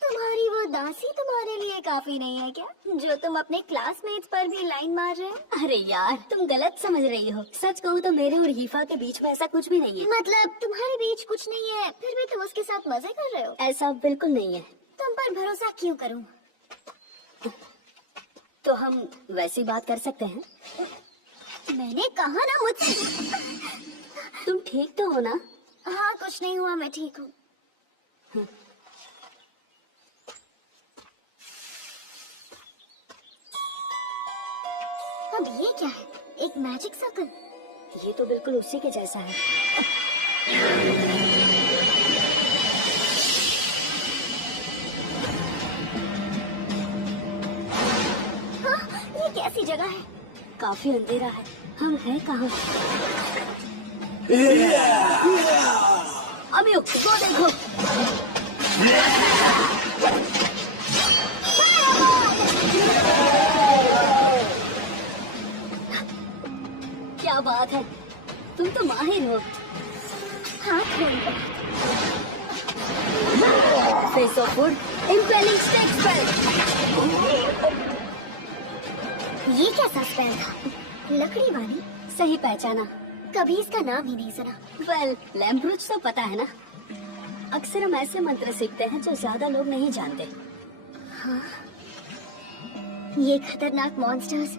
तुम्हारी वो दासी तुम्हारे लिए काफी नहीं है क्या, जो तुम अपने क्लासमेट्स पर भी लाइन मार रहे हो? अरे यार, तुम गलत समझ रही हो। सच कहूँ तो मेरे और हीफा के बीच में ऐसा कुछ भी नहीं है। मतलब तुम्हारे बीच कुछ नहीं है, फिर भी तुम उसके साथ मजे कर रहे हो? ऐसा बिल्कुल नहीं है। तुम पर भरोसा क्यों करूं? तो हम वैसी बात कर सकते हैं। मैंने कहा ना मुझसे। तुम ठीक तो हो ना? हाँ, कुछ नहीं हुआ, मैं ठीक हूँ। अब ये क्या है? एक मैजिक सर्कल? ये तो बिल्कुल उसी के जैसा है। हाँ, ये कैसी जगह है? काफी अंधेरा है। हम हैं कहाँ? अभी वो देखो। क्या बात है, तुम तो माहिर हो। हाँ, थोड़ी बहुत। Face of would, impelling stick spell. ये कैसा स्पेल था? लकड़ी वाली? सही पहचाना। कभी इसका नाम ही नहीं सुना। वेल, लैम्ब्रूच तो पता है ना। अक्सर हम ऐसे मंत्र सीखते हैं जो ज्यादा लोग नहीं जानते। हाँ, ये खतरनाक मॉन्स्टर्स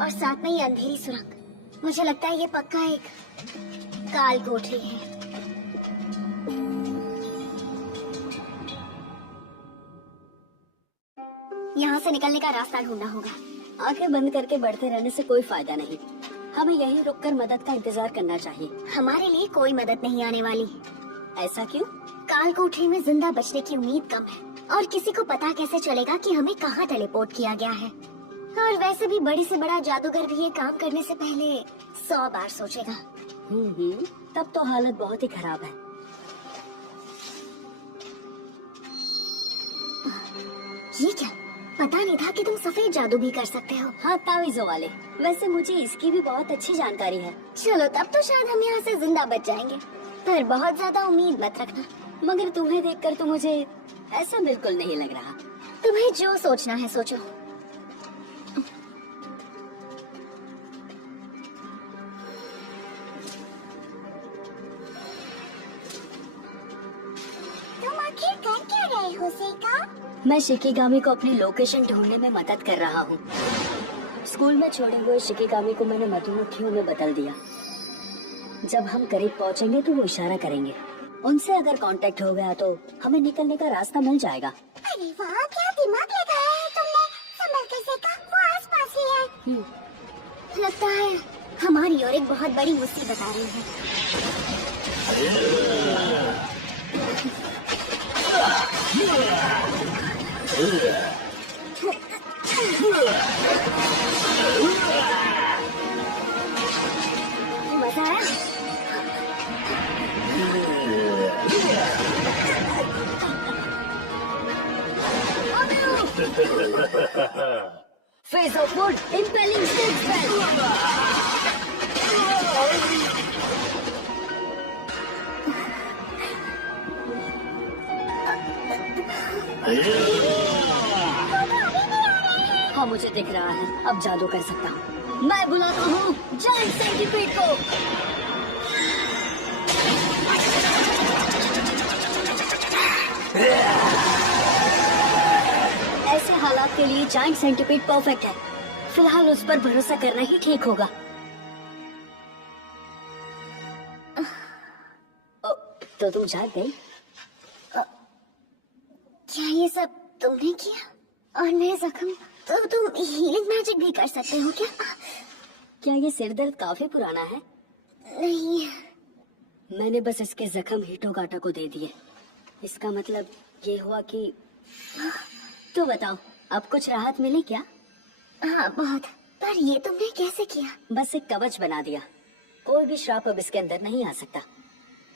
और साथ में ये अंधेरी सुरंग। मुझे लगता है ये पक्का एक काल कोठरी है। यहाँ से निकलने का रास्ता ढूंढना होगा। आंखें बंद करके बढ़ते रहने से कोई फायदा नहीं। हमें यहीं रुककर मदद का इंतजार करना चाहिए। हमारे लिए कोई मदद नहीं आने वाली। ऐसा क्यों? काल कोठरी में जिंदा बचने की उम्मीद कम है और किसी को पता कैसे चलेगा कि हमें कहाँ टेलीपोर्ट किया गया है। और वैसे भी बड़ी से बड़ा जादूगर भी ये काम करने से पहले 100 बार सोचेगा। तब तो हालत बहुत ही खराब है। ये क्या? पता नहीं था कि तुम सफेद जादू भी कर सकते हो। हाँ, तावीज़ों वाले। वैसे मुझे इसकी भी बहुत अच्छी जानकारी है। चलो, तब तो शायद हम यहाँ से जिंदा बच जाएंगे, पर बहुत ज्यादा उम्मीद मत रखना। मगर तुम्हें देखकर तो मुझे ऐसा बिल्कुल नहीं लग रहा। तुम्हें जो सोचना है सोचो। तुम आखिर कर क्या रहे हो सेका? मैं शिकिगामी को अपनी लोकेशन ढूंढने में मदद कर रहा हूँ। स्कूल में छोड़े हुए शिकिगामी को मैंने मधुमक्खियों में बदल दिया। जब हम करीब पहुँचेंगे तो वो इशारा करेंगे। उनसे अगर कांटेक्ट हो गया तो हमें निकलने का रास्ता मिल जाएगा। अरे वाह, क्या दिमाग लगाया है तुमने। संभल कर सेका, वो आसपास ही है। लगता है हमारी और एक बहुत बड़ी मुसीबत आ रही है। मजा आया? Face of would, impelling stick spell. हाँ, मुझे दिख रहा है। अब जादू कर सकता हूँ। मैं बुलाता हूँ जायंट सेंटीपीड को। ऐसे हालात के लिए जायंट सेंटीपीड परफेक्ट है। फिलहाल उस पर भरोसा करना ही ठीक होगा। तो तुम जाग गई? क्या ये सब तुमने किया? और मेरे जख्म? तो तुम हीलिंग मैजिक भी कर सकते हो क्या? क्या ये सिर दर्द काफी पुराना है? नहीं, मैंने बस इसके जख्म हीटोगाटा को दे दिए। इसका मतलब ये हुआ कि... तो बताओ, अब कुछ राहत मिली क्या? हाँ बहुत। पर ये तुमने कैसे किया? बस एक कवच बना दिया। कोई भी श्राप अब इसके अंदर नहीं आ सकता।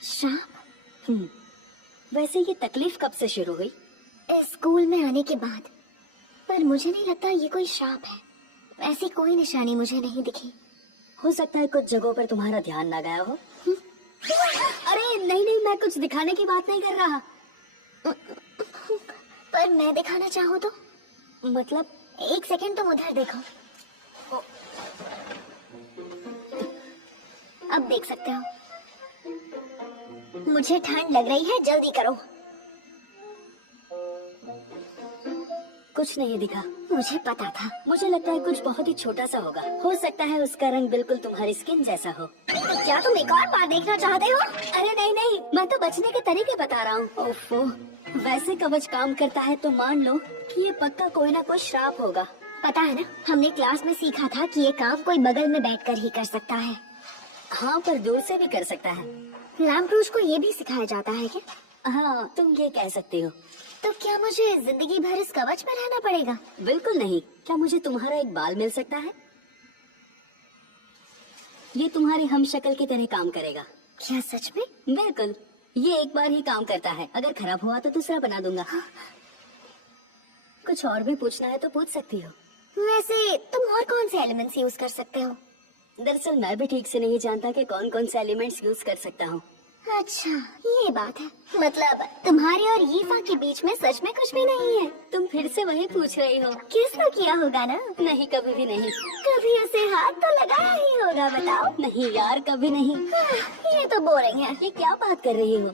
श्राप? वैसे ये तकलीफ कब से शुरू हुई? स्कूल में आने के बाद। पर मुझे नहीं लगता ये कोई श्राप है। ऐसी कोई निशानी मुझे नहीं दिखी। हो सकता है कुछ जगहों पर तुम्हारा ध्यान ना गया हो। अरे नहीं नहीं, मैं कुछ दिखाने की बात नहीं कर रहा। पर मैं दिखाना चाहूँ तो? मतलब? एक सेकंड, तुम उधर देखो। अब देख सकते हो। मुझे ठंड लग रही है, जल्दी करो। कुछ नहीं दिखा। मुझे पता था। मुझे लगता है कुछ बहुत ही छोटा सा होगा। हो सकता है उसका रंग बिल्कुल तुम्हारी स्किन जैसा हो। तो क्या तुम एक और बार देखना चाहते हो? अरे नहीं नहीं, मैं तो बचने के तरीके बता रहा हूँ। ओफो, वैसे कवच काम करता है तो मान लो कि ये पक्का कोई ना कोई श्राप होगा। पता है ना, हमने क्लास में सीखा था कि ये काम कोई बगल में बैठकर ही कर सकता है। हाँ, पर दूर से भी कर सकता है। लैम्प्रूज को ये भी सिखाया जाता है क्या? हाँ, तुम ये कह सकती हो। तो क्या मुझे जिंदगी भर इस कवच में रहना पड़ेगा? बिल्कुल नहीं। क्या मुझे तुम्हारा एक बाल मिल सकता है? ये तुम्हारी हम शक्ल की तरह काम करेगा। क्या सच में? बिल्कुल, ये एक बार ही काम करता है। अगर खराब हुआ तो दूसरा बना दूंगा। कुछ और भी पूछना है तो पूछ सकती हो। वैसे तुम और कौन से एलिमेंट्स यूज कर सकते हो? दरअसल मैं भी ठीक से नहीं जानता कि कौन कौन से एलिमेंट्स यूज कर सकता हूँ। अच्छा, ये बात है। मतलब तुम्हारे और यीफा के बीच में सच में कुछ भी नहीं है? तुम फिर से वही पूछ रही हो। किस तो किया होगा ना? नहीं, कभी भी नहीं। कभी उसे हाथ तो लगाया ही होगा, बताओ। नहीं यार, कभी नहीं। ये तो बोरिंग है। ये क्या बात कर रही हो?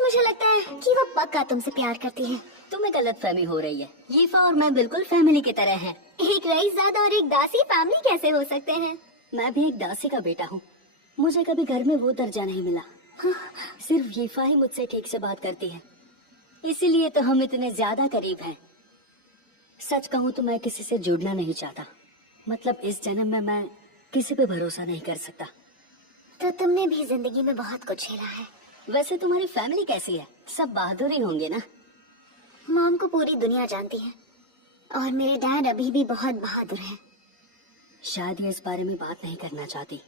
मुझे लगता है कि वो पक्का तुमसे प्यार करती है। तुम्हें गलतफहमी हो रही है। यीफा और मैं बिल्कुल फैमिली की तरह हैं। एक रईसजादा और एक दासी फैमिली कैसे हो सकते हैं? मैं भी एक दासी का बेटा हूँ। मुझे कभी घर में वो दर्जा नहीं मिला। सिर्फ यीफा ही मुझसे ठीक से बात करती है, इसीलिए तो हम इतने ज्यादा करीब हैं। सच कहूँ तो मैं किसी से जुड़ना नहीं चाहता। मतलब इस जन्म में मैं किसी पे भरोसा नहीं कर सकता। तो तुमने भी जिंदगी में बहुत कुछ झेला है। वैसे तुम्हारी फैमिली कैसी है? सब बहादुर ही होंगे ना? मॉम को पूरी दुनिया जानती है और मेरे डैड अभी भी बहुत बहादुर हैं। शायद ये इस बारे में बात नहीं करना चाहती।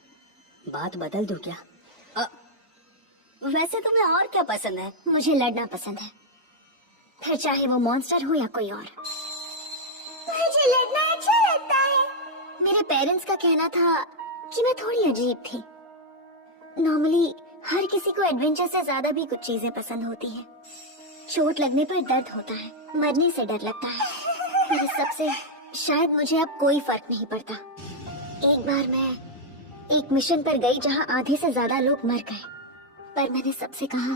बात बदल दूं क्या? वैसे तुम्हें और क्या पसंद है? मुझे लड़ना पसंद है, फिर चाहे वो मॉन्स्टर हो या कोई और। मुझे लड़ना अच्छा लगता है। मेरे पेरेंट्स का कहना था कि मैं थोड़ी अजीब थी। नॉर्मली हर किसी को एडवेंचर से ज्यादा भी कुछ चीजें पसंद होती हैं। चोट लगने पर दर्द होता है, मरने से डर लगता है। पर इस सबसे शायद मुझे अब कोई फर्क नहीं पड़ता। एक बार मैं एक मिशन पर गई जहाँ आधे से ज्यादा लोग मर गए, पर मैंने सबसे कहा,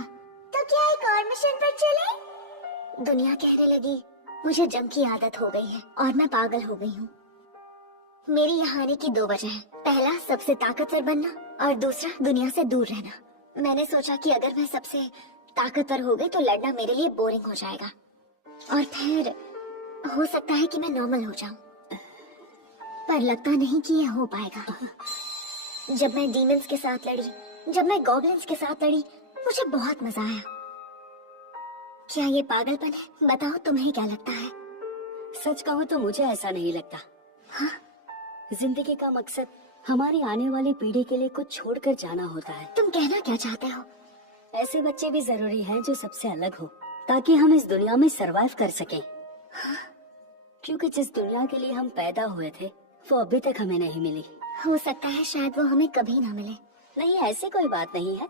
तो क्या एक और मिशन पर चले? दुनिया कहने लगी मुझे जंग की आदत हो गई है और मैं पागल हो गई हूँ। मेरी यहाँ आने की दो वजह है। पहला, सबसे ताकतवर बनना, और दूसरा, दुनिया से दूर रहना। मैंने सोचा कि अगर मैं सबसे ताकतवर हो गई तो लड़ना मेरे लिए बोरिंग हो जाएगा और फिर हो सकता है कि मैं नॉर्मल हो जाऊं। पर लगता नहीं कि यह हो पाएगा। जब मैं डीमंस के साथ लड़ी, जब मैं गॉब्लिन्स के साथ लड़ी, मुझे बहुत मजा आया। क्या ये पागलपन है? बताओ तुम्हें क्या लगता है? सच कहूँ तो मुझे ऐसा नहीं लगता। हाँ? जिंदगी का मकसद हमारी आने वाली पीढ़ी के लिए कुछ छोड़कर जाना होता है। तुम कहना क्या चाहते हो? ऐसे बच्चे भी जरूरी हैं जो सबसे अलग हो, ताकि हम इस दुनिया में सरवाइव कर सकें। हाँ? क्योंकि जिस दुनिया के लिए हम पैदा हुए थे वो अभी तक हमें नहीं मिली। हो सकता है शायद वो हमें कभी ना मिले। नहीं, ऐसे कोई बात नहीं है।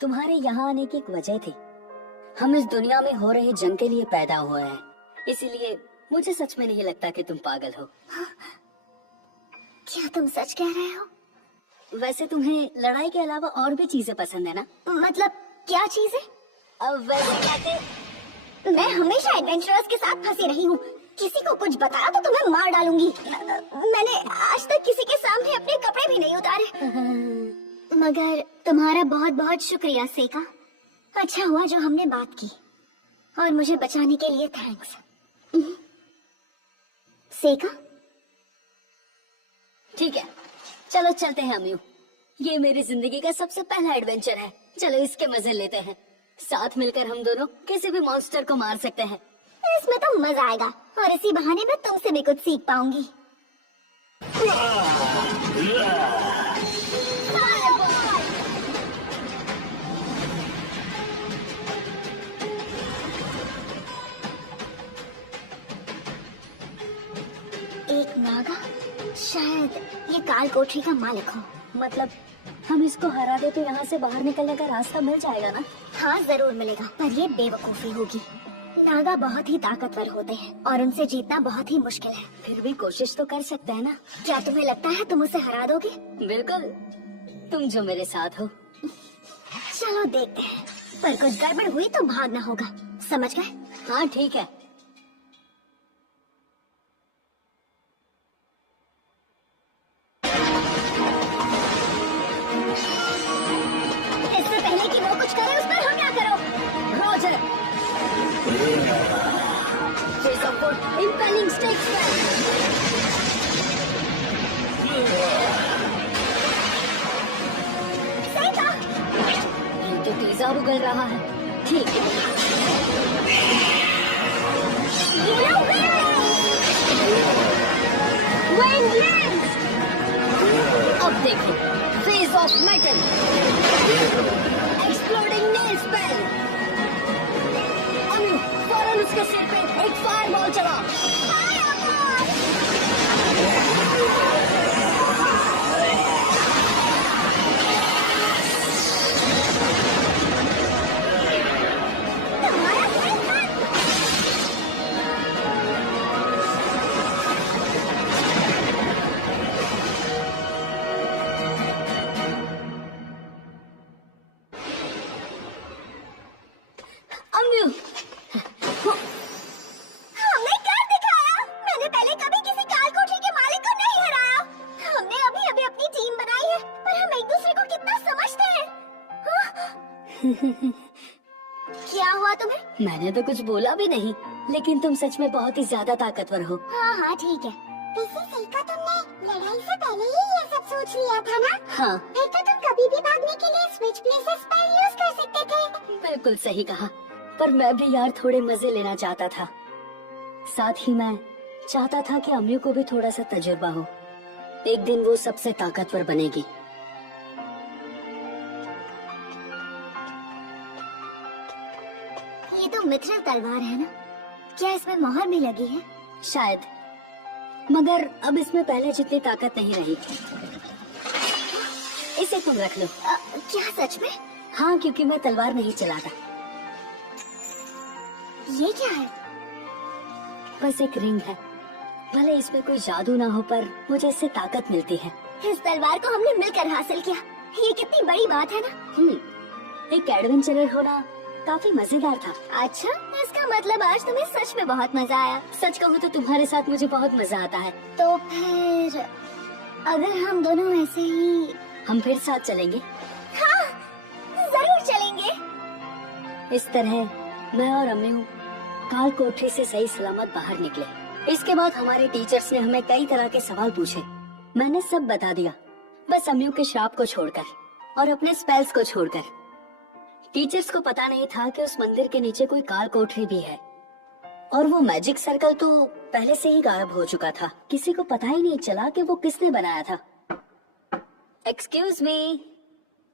तुम्हारे यहाँ आने की एक वजह थी। हम इस दुनिया में हो रही जंग के लिए पैदा हुए हैं, इसीलिए मुझे सच में नहीं लगता कि तुम पागल हो। हाँ? क्या तुम सच कह रहे हो? वैसे तुम्हें लड़ाई के अलावा और भी चीजें पसंद है ना? मतलब क्या चीजें? अब वैसे बातें, मैं हमेशा एडवेंचरर्स के साथ फंसी रही हूँ। किसी को कुछ बताया तो तुम्हें मार डालूंगी। मैंने आज तक किसी के सामने अपने कपड़े भी नहीं उतारे। मगर तुम्हारा बहुत बहुत शुक्रिया सेका। अच्छा हुआ जो हमने बात की, और मुझे बचाने के लिए थैंक्स सेका। ठीक है, चलो चलते हैं हम यूं। ये मेरी जिंदगी का सबसे पहला एडवेंचर है। चलो इसके मजे लेते हैं। साथ मिलकर हम दोनों किसी भी मॉन्स्टर को मार सकते हैं। इसमें तो मजा आएगा और इसी बहाने में तुमसे भी कुछ सीख पाऊंगी। एक नागा, शायद ये काल कोठरी का मालिक हो। मतलब हम इसको हरा दे तो यहाँ से बाहर निकलने का रास्ता मिल जाएगा ना? हाँ जरूर मिलेगा, पर ये बेवकूफी होगी। नागा बहुत ही ताकतवर होते हैं और उनसे जीतना बहुत ही मुश्किल है। फिर भी कोशिश तो कर सकते हैं ना? क्या तुम्हें लगता है तुम उसे हरा दोगे? बिल्कुल, तुम जो मेरे साथ हो। चलो देखते हैं, पर कुछ गड़बड़ हुई तो भागना होगा, समझ गए? हाँ ठीक है। Face of wood impelling stick spell. Anu तो तेजाब उगल रहा है। ठीक है, अब देखो face of metal exploding nail spell. अनु फौरन उसके सिर पे एक फायर बॉल चला। हमने कर दिखाया। मैंने पहले कभी किसी काल कोठरी के मालिक को नहीं हराया। हमने अभी अभी अपनी टीम बनाई है, पर हम एक दूसरे को कितना समझते हैं। हाँ? क्या हुआ तुम्हें? मैंने तो कुछ बोला भी नहीं, लेकिन तुम सच में बहुत ही ज्यादा ताकतवर हो। हाँ हाँ ठीक है। वैसे सीखा तुमने लड़ाई से पहले ही ये सब सोच लिया था ना? हाँ फिर तो तुम कभी भी भागने के लिए स्विच प्लेसेस स्पेल यूज कर सकते थे। बिल्कुल सही कहा, पर मैं भी यार थोड़े मजे लेना चाहता था। साथ ही मैं चाहता था कि अम्यू को भी थोड़ा सा तजुर्बा हो। एक दिन वो सबसे ताकतवर बनेगी। ये तो मिथ्रल तलवार है ना? क्या इसमें मोहर भी लगी है? शायद, मगर अब इसमें पहले जितनी ताकत नहीं रही। इसे तुम रख लो। क्या सच में? हाँ, क्योंकि मैं तलवार नहीं चलाता। ये क्या है? बस एक रिंग है। भले इसमें कोई जादू ना हो, पर मुझे इससे ताकत मिलती है। इस तलवार को हमने मिलकर हासिल किया। ये कितनी बड़ी बात है ना? एक एडवेंचरर होना काफी मजेदार था। अच्छा, इसका मतलब आज तुम्हें सच में बहुत मजा आया। सच कहूँ तो तुम्हारे साथ मुझे बहुत मजा आता है। तो फिर अगर हम दोनों ऐसे ही हम फिर साथ चलेंगे। हाँ, जरूर चलेंगे। इस तरह मैं और अम्मू काल कोठरी से सही सलामत बाहर निकले। इसके बाद हमारे टीचर्स ने हमें कई तरह के सवाल पूछे। मैंने सब बता दिया, बस अम्मू के श्राप को छोड़कर और अपने स्पेल्स को छोड़कर। टीचर्स को पता नहीं था कि उस मंदिर के नीचे कोई काल कोठरी भी है, और वो मैजिक सर्कल तो पहले से ही गायब हो चुका था। किसी को पता ही नहीं चला कि वो किसने बनाया था। एक्सक्यूज मी,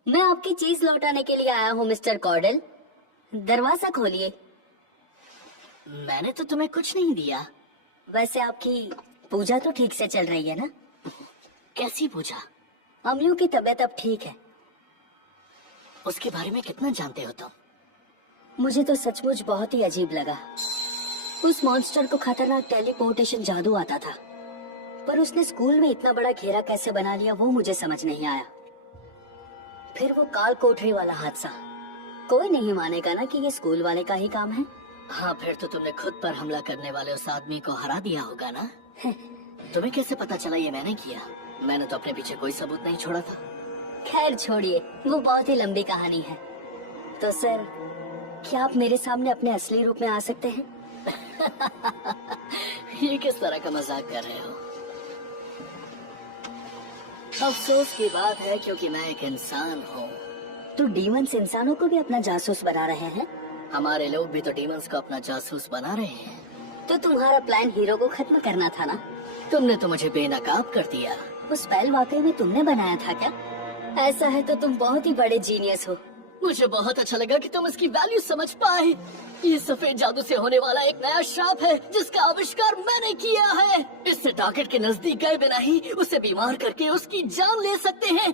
मैं आपकी चीज लौटाने के लिए आया हूँ मिस्टर कॉर्डल। दरवाजा खोलिए। मैंने तो तुम्हें कुछ नहीं दिया। वैसे आपकी पूजा तो ठीक से चल रही है ना? कैसी पूजा? अम्मू की तबीयत अब ठीक है। उसके बारे में कितना जानते हो तुम? मुझे तो सचमुच बहुत ही अजीब लगा। उस मॉन्स्टर को खतरनाक टेलीपोर्टेशन जादू आता था, पर उसने स्कूल में इतना बड़ा घेरा कैसे बना लिया वो मुझे समझ नहीं आया। फिर वो काल कोठरी वाला हादसा, कोई नहीं मानेगा ना कि ये स्कूल वाले का ही काम है। हाँ, फिर तो तुमने खुद पर हमला करने वाले उस आदमी को हरा दिया होगा ना? तुम्हें कैसे पता चला ये मैंने किया? मैंने तो अपने पीछे कोई सबूत नहीं छोड़ा था। खैर छोड़िए, वो बहुत ही लंबी कहानी है। तो सर, क्या आप मेरे सामने अपने असली रूप में आ सकते हैं? ये किस तरह का मजाक कर रहे हो? अफसोस की बात है, क्योंकि मैं एक इंसान हूँ। तो डीमंस इंसानों को भी अपना जासूस बना रहे हैं? हमारे लोग भी तो डीमंस को अपना जासूस बना रहे हैं। तो तुम्हारा प्लान हीरो को खत्म करना था ना? तुमने तो मुझे बेनकाब कर दिया। वो स्पेल वाकई में तुमने बनाया था क्या? ऐसा है तो तुम बहुत ही बड़े जीनियस हो। मुझे बहुत अच्छा लगा कि तुम इसकी वैल्यू समझ पाए। ये सफेद जादू से होने वाला एक नया श्राप है जिसका आविष्कार मैंने किया है। इससे टारगेट के नजदीक गए बिना ही उसे बीमार करके उसकी जान ले सकते हैं।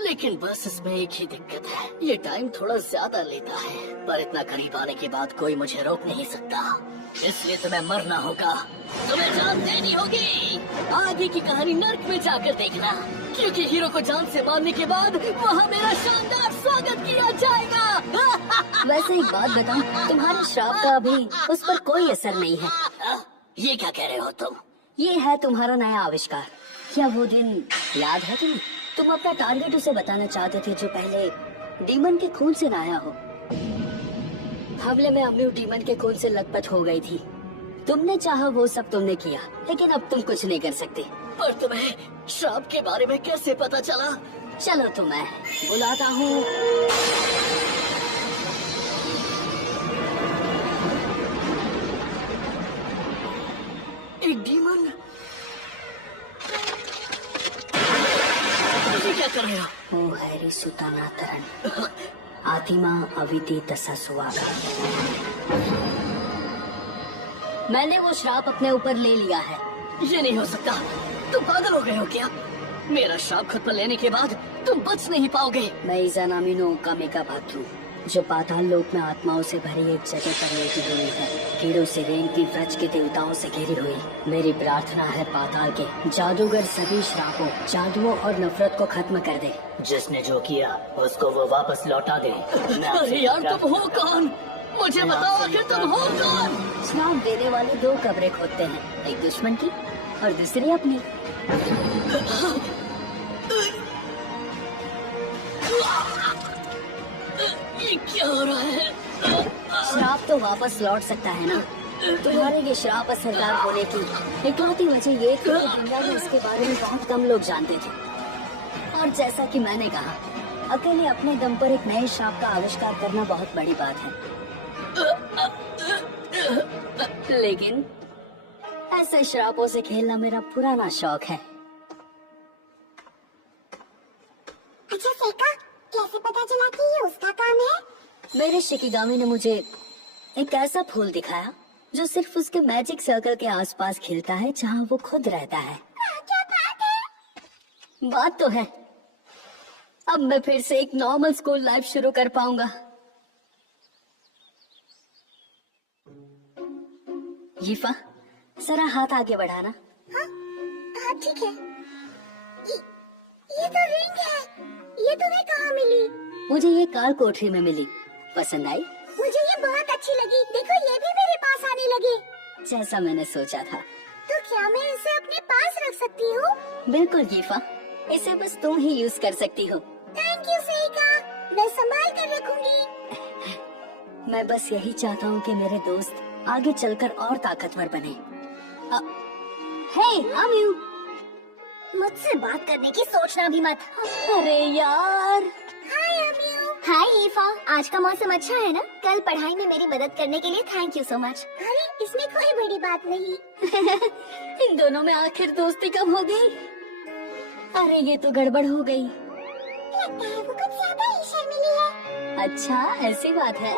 लेकिन बस इसमें एक ही दिक्कत है, ये टाइम थोड़ा ज्यादा लेता है, पर इतना करीब आने के बाद कोई मुझे रोक नहीं सकता। इसलिए तुम्हें मरना होगा, तुम्हें जान देनी होगी। आगे की कहानी नर्क में जाकर देखना, क्योंकि हीरो को जान से मारने के बाद वहाँ मेरा शानदार स्वागत किया जाएगा। वैसे एक बात बताऊं, तुम्हारे श्राप का अभी उस पर कोई असर नहीं है। ये क्या कह रहे हो तुम? ये है तुम्हारा नया आविष्कार। क्या वो दिन याद है तुम्हें? तुम अपना टारगेट उसे बताना चाहते थे जो पहले डीमन के खून से नहाया हो। हमले में अम्मू डीमन के खून से लथपथ हो गई थी, तुमने चाहा वो सब तुमने किया, लेकिन अब तुम कुछ नहीं कर सकते। पर तुम्हें श्राप के बारे में कैसे पता चला? चलो तो मैं बुलाता हूँ। एक डीमन। ये क्या कर रहे हो? ओ हैरी सुताना तरन आतिमा अविति तसा सुवागा। मैंने वो श्राप अपने ऊपर ले लिया है। ये नहीं हो सकता। तुम पागल हो गए हो क्या? मेरा श्राप खुद पर लेने के बाद तुम बच नहीं पाओगे। मैं इजानामिनो ओकामे का भातृ, जो पाताल लोक में आत्माओं से भरी एक जगह पर लेटी हुई है, कीड़ों से रेंगती व्रज के देवताओं से घिरी हुई। मेरी प्रार्थना है पाताल के जादूगर सभी श्रापों, जादुओं और नफरत को खत्म कर दे। जिसने जो किया उसको वो वापस लौटा दे। मैं आपसे अरे यार, तुम प्रार्थना हो कौन? मुझे बताओ आखिर तुम हो कौन? श्राप देने वाले दो कब्रें खोदते हैं, एक दुश्मन की और दूसरी अपनी। ये क्या हो रहा है? श्राप तो वापस लौट सकता है ना। तुम्हारे ये श्राप असरदार होने की इकलौती वजह ये थी कि दुनिया में इसके बारे में बहुत कम लोग जानते थे। और जैसा कि मैंने कहा, अकेले अपने दम पर एक नए श्राप का आविष्कार करना बहुत बड़ी बात है। लेकिन ऐसे श्रापों से खेलना मेरा पुराना शौक है। अच्छा सेका, कैसे पता चला कि ये उसका काम है? मेरे शिकिगामी ने मुझे एक ऐसा फूल दिखाया जो सिर्फ उसके मैजिक सर्कल के आसपास खिलता है जहाँ वो खुद रहता है। क्या बात है? बात तो है। अब मैं फिर से एक नॉर्मल स्कूल लाइफ शुरू कर पाऊंगा। यीफा, जरा हाथ आगे बढ़ाना। हाँ ठीक है। ये तो रिंग है। ये तुम्हें कहाँ मिली? मुझे ये काल कोठरी में मिली। पसंद आई? मुझे ये बहुत अच्छी लगी। देखो, ये भी मेरे पास आने लगी। जैसा मैंने सोचा था। तो क्या मैं इसे अपने पास रख सकती हूँ? बिल्कुल यीफा, इसे बस तुम ही यूज कर सकती हो। थैंक यू सेका, मैं संभाल कर रखूंगी। मैं बस यही चाहता हूँ कि मेरे दोस्त आगे चलकर और ताकतवर बने। हे अम्यू, मुझसे बात करने की सोचना भी मत। अरे यार। हाय अम्यू। हाय ईफा, आज का मौसम अच्छा है ना? कल पढ़ाई में मेरी मदद करने के लिए थैंक यू सो मच। अरे इसमें कोई बड़ी बात नहीं। इन दोनों में आखिर दोस्ती कब हो गई? अरे ये तो गड़बड़ हो गई। लगता है वो कुछ ज्यादा ही शर्मीली है। अच्छा, ऐसी बात है।